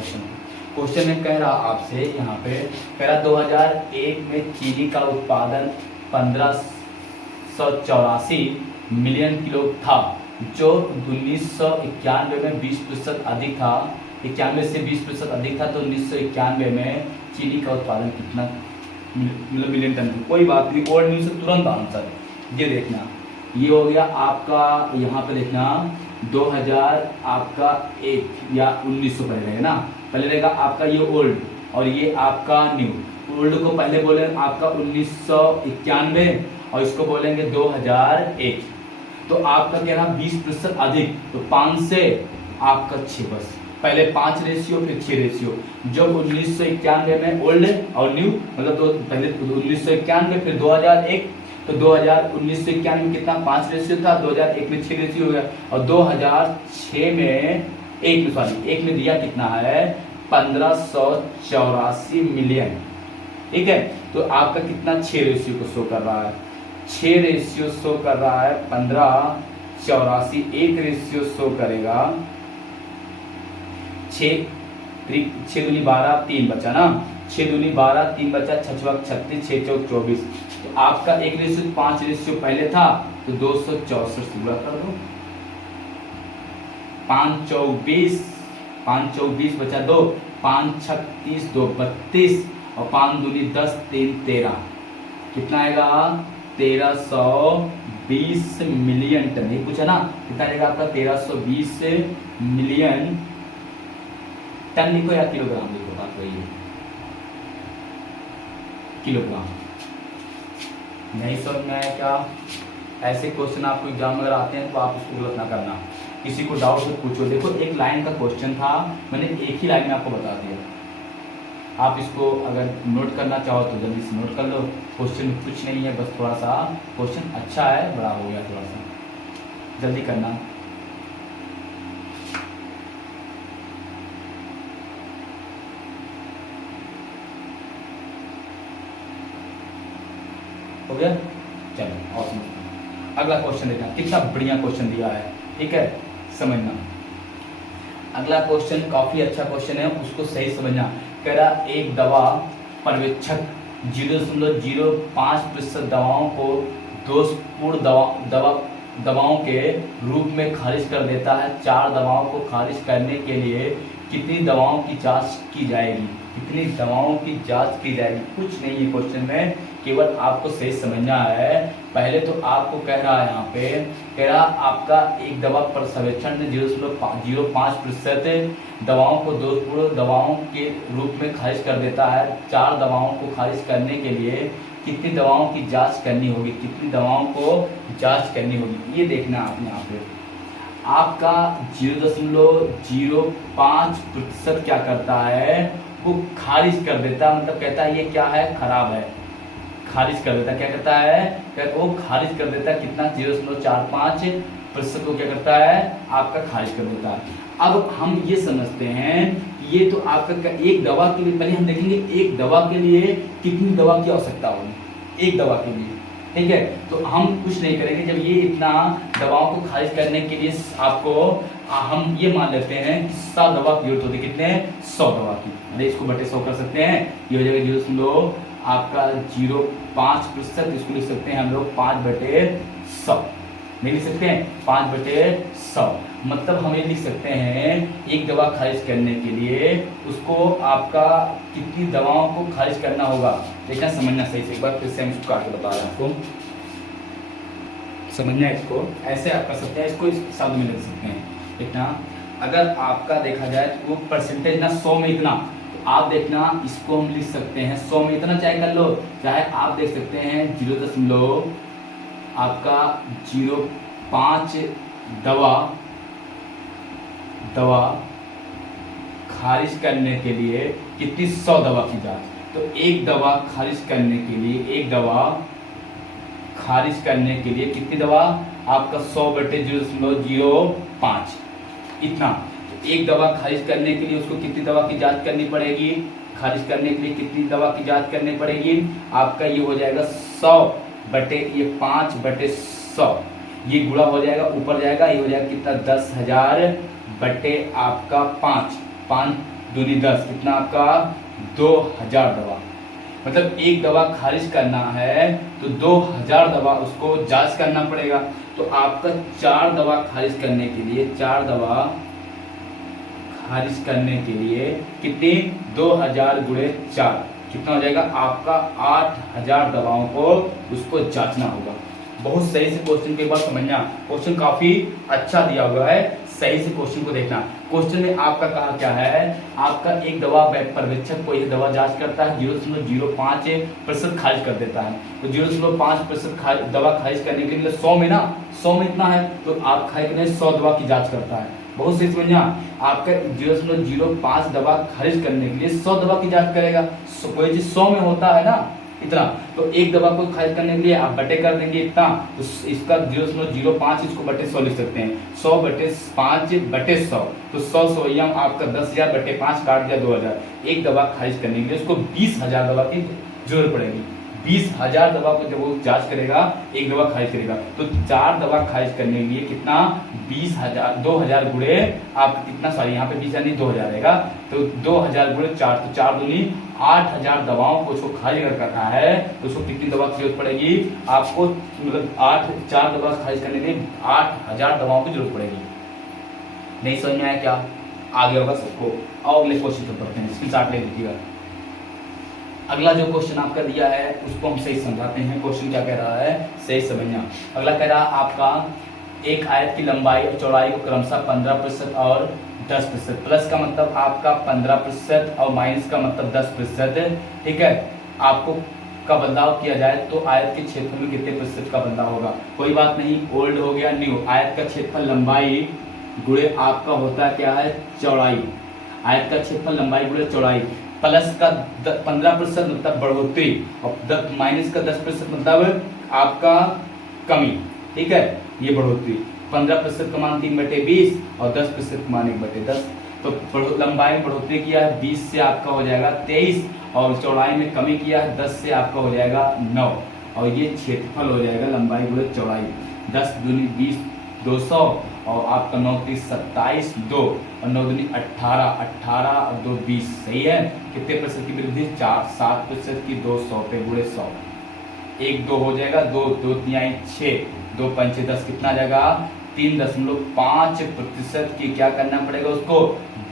क्वेश्चन में कह रहा आपसे यहाँ पे, कह रहा 2001 में चीनी का उत्पादन 1584 मिलियन किलो था, जो 1991 में 20% अधिक था। 91 से 20% अधिक था, तो 1991 में चीनी का उत्पादन कितना मतलब मिलियन टन। कोई बात नहीं, ओल्ड न्यूज से तुरंत आंसर ये देखना। ये हो गया आपका, यहाँ पे देखना 2000 आपका 1 या 1900 पहले रहेगा ना, पहले रहेगा आपका ये ओल्ड और ये आपका न्यू। ओल्ड को पहले बोले आपका 1991 और इसको बोलेंगे 2001। तो आपका कह रहा 20% अधिक, तो 5 से आपका 6, बस पहले 5 रेशियो फिर 6 रेशियो। जब 1991 में ओल्ड और न्यू मतलब तो पहले 1991 फिर 2001, तो 1991 में कितना 5 रेशियो था, 2001 में 6 रेशियो हो गया, और 2006 में एक में दिया कितना है 1584 मिलियन। ठीक है, तो आपका कितना 6 रेशियो को शो कर रहा है, 6 रेशियो शो कर रहा है 1584, 1 रेशियो शो करेगा 6 दूनी 12, 3 बचा ना, 6 दूनी 12, 3 बचा, 6 छक 36, 6 चौक 24। तो आपका 1 रेशियो 5 रेशियो पहले था, तो 264 से गुणा कर दो, 5 चौक 20, 5 चौक 20 बचा 2, 5 छक 30, 2 32 और 5 दूनी 10, 3 13, कितना आएगा 1320 मिलियन टन। नहीं पूछा ना कितना आएगा आपका 1320 मिलियन टन लिखो या किलोग्राम लिखो, बात वही है, किलोग्राम। नहीं समझ में आया क्या? ऐसे क्वेश्चन आपको एग्जाम में अगर आते हैं तो आप उसको गलत ना करना, किसी को डाउट हो पूछो। देखो एक लाइन का क्वेश्चन था, मैंने एक ही लाइन में आपको बता दिया, आप इसको अगर नोट करना चाहो तो जल्दी से नोट कर लो। क्वेश्चन कुछ नहीं है, बस थोड़ा सा क्वेश्चन अच्छा है, बड़ा हो गया, थोड़ा सा जल्दी करना। हो गया, चलो और समझते हैं। अगला क्वेश्चन देखना, कितना बढ़िया क्वेश्चन दिया है, ठीक है, समझना। अगला क्वेश्चन काफी अच्छा क्वेश्चन है, उसको सही समझना। कह रहा एक दवा पर्यवेक्षक 0.05% दवाओं को दोषपूर्ण दवाओं के रूप में खारिज कर देता है। 4 दवाओं को खारिज करने के लिए कितनी दवाओं की जांच की जाएगी, कितनी दवाओं की जांच की जाएगी? कुछ नहीं है क्वेश्चन में, केवल आपको सही समझना है। पहले तो आपको कह रहा है यहाँ पे, कह रहा आपका एक दवा पर सर्वेक्षण में 0.05% दवाओं को दोषपूर्ण दवाओं के रूप में खारिज कर देता है। 4 दवाओं को खारिज करने के लिए कितनी दवाओं की जांच करनी होगी, कितनी दवाओं को जांच करनी होगी, ये देखना आपने यहाँ पे। आपका 0.05% क्या करता है, वो खारिज कर देता है, मतलब कहता है ये क्या है, खराब है, खारिज कर देता है। क्या करता है, वो खारिज कर देता है, कितना 0.45% को क्या करता है, आपका खारिज कर देता है। अब हम ये समझते हैं, ये तो आपका एक दवा के लिए, पहले हम देखेंगे एक दवा के लिए कितनी दवा की आवश्यकता होगी, एक दवा के लिए, ठीक है। तो हम कुछ नहीं करेंगे, जब ये इतना दवाओं को खारिज करने के लिए आपको हम ये मान लेते हैं कि 100 दवा की जरूरत होती है, कितने 100 दवा की, अरे इसको बटे 100 कर सकते हैं, ये हो जाएगा 0 आपका 0.5%, इसको लिख सकते हैं हम लोग 5/100, नहीं लिख सकते हैं 5/100, मतलब हम ये लिख सकते हैं एक दवा खारिज करने के लिए उसको आपका कितनी दवाओं को खारिज करना होगा। देखना समझना सही से, एक बार फिर से हम इसको काट के बता रहे हैं आपको, समझना इसको, ऐसे आप कर सकते हैं, इसको इस शब्द में लिख सकते हैं। देखना अगर आपका देखा जाए तो वो परसेंटेज ना 100 में इतना, तो आप देखना इसको हम लिख सकते हैं 100 में इतना, चाहे कर लो, चाहे आप देख सकते हैं 0. आपका 0.5 दवा खारिज करने के लिए कितनी 100 दवा की जांच। तो एक दवा खारिज करने के लिए, एक दवा खारिज करने के लिए कितनी दवा, आपका 100/0.05 इतना। तो एक दवा खारिज करने के लिए उसको कितनी दवा की जांच करनी पड़ेगी, खारिज करने के लिए कितनी दवा की जांच करनी पड़ेगी, आपका ये हो जाएगा 100/5/100, ये गुणा हो जाएगा, ऊपर जाएगा, ये हो जाएगा कितना 10,000 बटे आपका 5 दूनी 10, कितना आपका 2000 दवा। मतलब एक दवा खारिज करना है तो 2000 दवा उसको जांच करना पड़ेगा। तो आपका 4 दवा खारिज करने के लिए, 4 दवा खारिज करने के लिए कितनी, 2000 गुणे 4 कितना हो जाएगा आपका 8000 दवाओं को उसको जांचना होगा। बहुत सही से क्वेश्चन को एक बार समझना, क्वेश्चन काफी अच्छा दिया हुआ है, सही से क्वेश्चन को देखना। क्वेश्चन में आपका कहा क्या है, आपका एक दवा पर्यवेक्षक कोई दवा जांच करता है, 0.05% खारिज कर देता है। तो 0.5% दवा खारिज करने के लिए 100 में ना, 100 में इतना है, तो आप खारिज करने 100 दवा की जांच करता है। बहुत सही समझना, आपका 0.05 दवा खारिज करने के लिए 100 दवा की जांच करेगा। कोई चीज 100 में होता है ना इतना, तो एक दवा को खारिज करने के लिए आप बटे कर देंगे इतना, तो इसका 0.05 इसको बटे 100 लिख सकते हैं, 100/5/100, तो 100 यम आपका 10,000/5 काट दिया 2000। एक दवा खारिज करने के लिए उसको 20,000 दवा की जरूरत पड़ेगी। 20,000 दवा को जब वो जांच करेगा, एक दवा खारिज करेगा, तो 4 दवा खारिज करने के लिए कितना 20,000, 2000 गुणे आप कितना, सॉरी यहाँ पे 20,000 नहीं 2000 रहेगा, तो 2000 गुणे 4, तो 4 दूनी 8000 दवाओं को उसको खारिज करना है, तो उसको कितनी दवा की जरूरत पड़ेगी आपको, मतलब 4 दवा खारिज करने के लिए 8000 दवाओं की जरूरत पड़ेगी। नहीं समझ में आया क्या, आगे होगा सबको। और अगले क्वेश्चन पर पढ़ते हैं, स्क्रीनशॉट ले लीजिएगा। अगला जो क्वेश्चन आपका दिया है उसको हम सही समझाते हैं। क्वेश्चन क्या कह रहा है, सही समझना। अगला कह रहा है आपका एक आयत की लंबाई और चौड़ाई को क्रमशः 15% और 10%, प्लस का मतलब आपका 15% और माइनस का मतलब 10%, ठीक है, आपको का बदलाव किया जाए तो आयत के क्षेत्रफल में कितने प्रतिशत का बदलाव होगा। कोई बात नहीं, ओल्ड हो गया न्यू, आयत का क्षेत्रफल लंबाई गुणे आपका होता क्या है चौड़ाई, आयत का क्षेत्रफल लंबाई गुणे चौड़ाई, प्लस का 15% मतलब बढ़ोतरी और माइनस का 10% मतलब आपका कमी, ठीक है, ये बढ़ोतरी। 15% का मान 3/20 और 10% का मान 1/10, तो लंबाई में बढ़ोतरी किया है 20 से आपका हो जाएगा 23 और चौड़ाई में कमी किया है 10 से आपका हो जाएगा 9, और ये क्षेत्रफल हो जाएगा लंबाई गुणे चौड़ाई। 10 दूनी 20, 200 और आपका 9 30 27 2 और 9 दूनी 18 18 और 2 20, सही है। कितने प्रतिशत की वृद्धि, 7% की, 200 पे गुणे 100, 1 2 हो जाएगा, 2 2 3 6, 2 5 10, कितना जाएगा 3.5% की क्या करना पड़ेगा, उसको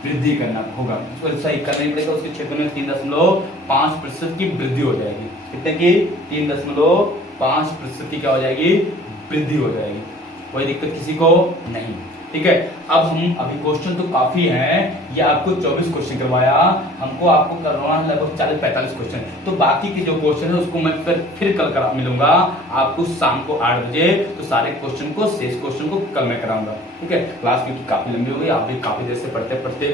वृद्धि करना होगा, उसको सही करना पड़ेगा। उसके क्षेत्र में 3.5% की वृद्धि हो जाएगी, कितने की 3.5% की क्या हो जाएगी, वृद्धि हो जाएगी। कोई दिक्कत किसी को नहीं, ठीक है। अब हम अभी क्वेश्चन तो काफी हैं, ये आपको 24 क्वेश्चन करवाया, हमको आपको करवाना है लगभग 40-45 क्वेश्चन, तो बाकी के जो क्वेश्चन है उसको मैं फिर कल करा मिलूंगा आपको शाम को 8 बजे, तो सारे क्वेश्चन को, शेष क्वेश्चन को कल मैं कराऊंगा, ठीक है। क्लास क्योंकि काफी लंबी हो गई, आप भी काफी देर से पढ़ते पढ़ते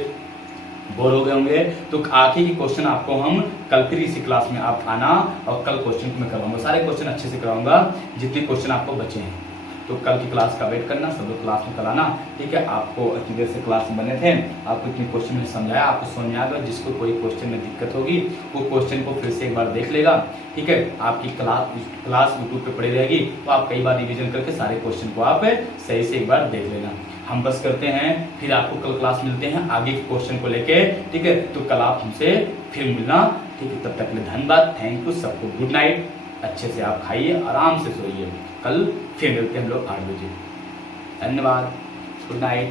बोर हो गए होंगे, तो आखिर की क्वेश्चन आपको हम कल फिर इसी क्लास में आप आना और कल क्वेश्चन मैं करवाऊंगा, सारे क्वेश्चन अच्छे से कराऊंगा जितने क्वेश्चन आपको बचे हैं। तो कल की क्लास का वेट करना, सब लोग क्लास में कल आना, ठीक है। आपको इतनी देर से क्लास में बने थे, आपको इतने क्वेश्चन में समझाया, आपको समझ में आ गया। जिसको कोई क्वेश्चन में दिक्कत होगी वो क्वेश्चन को फिर से एक बार देख लेगा, ठीक है। आपकी क्लास यूट्यूब पे पड़ी रहेगी, तो आप कई बार रिवीजन करके सारे क्वेश्चन को आप सही से एक बार देख लेना। हम बस करते हैं, फिर आपको कल क्लास मिलते हैं आगे के क्वेश्चन को लेके, ठीक है। तो कल आप हमसे फिर मिलना, ठीक है। तब तक के लिए धन्यवाद, थैंक यू, सबको गुड नाइट, अच्छे से आप खाइए, आराम से सोइए। कल फिर मिलते हैं हम लोग 8 बजे। धन्यवाद, गुड नाइट।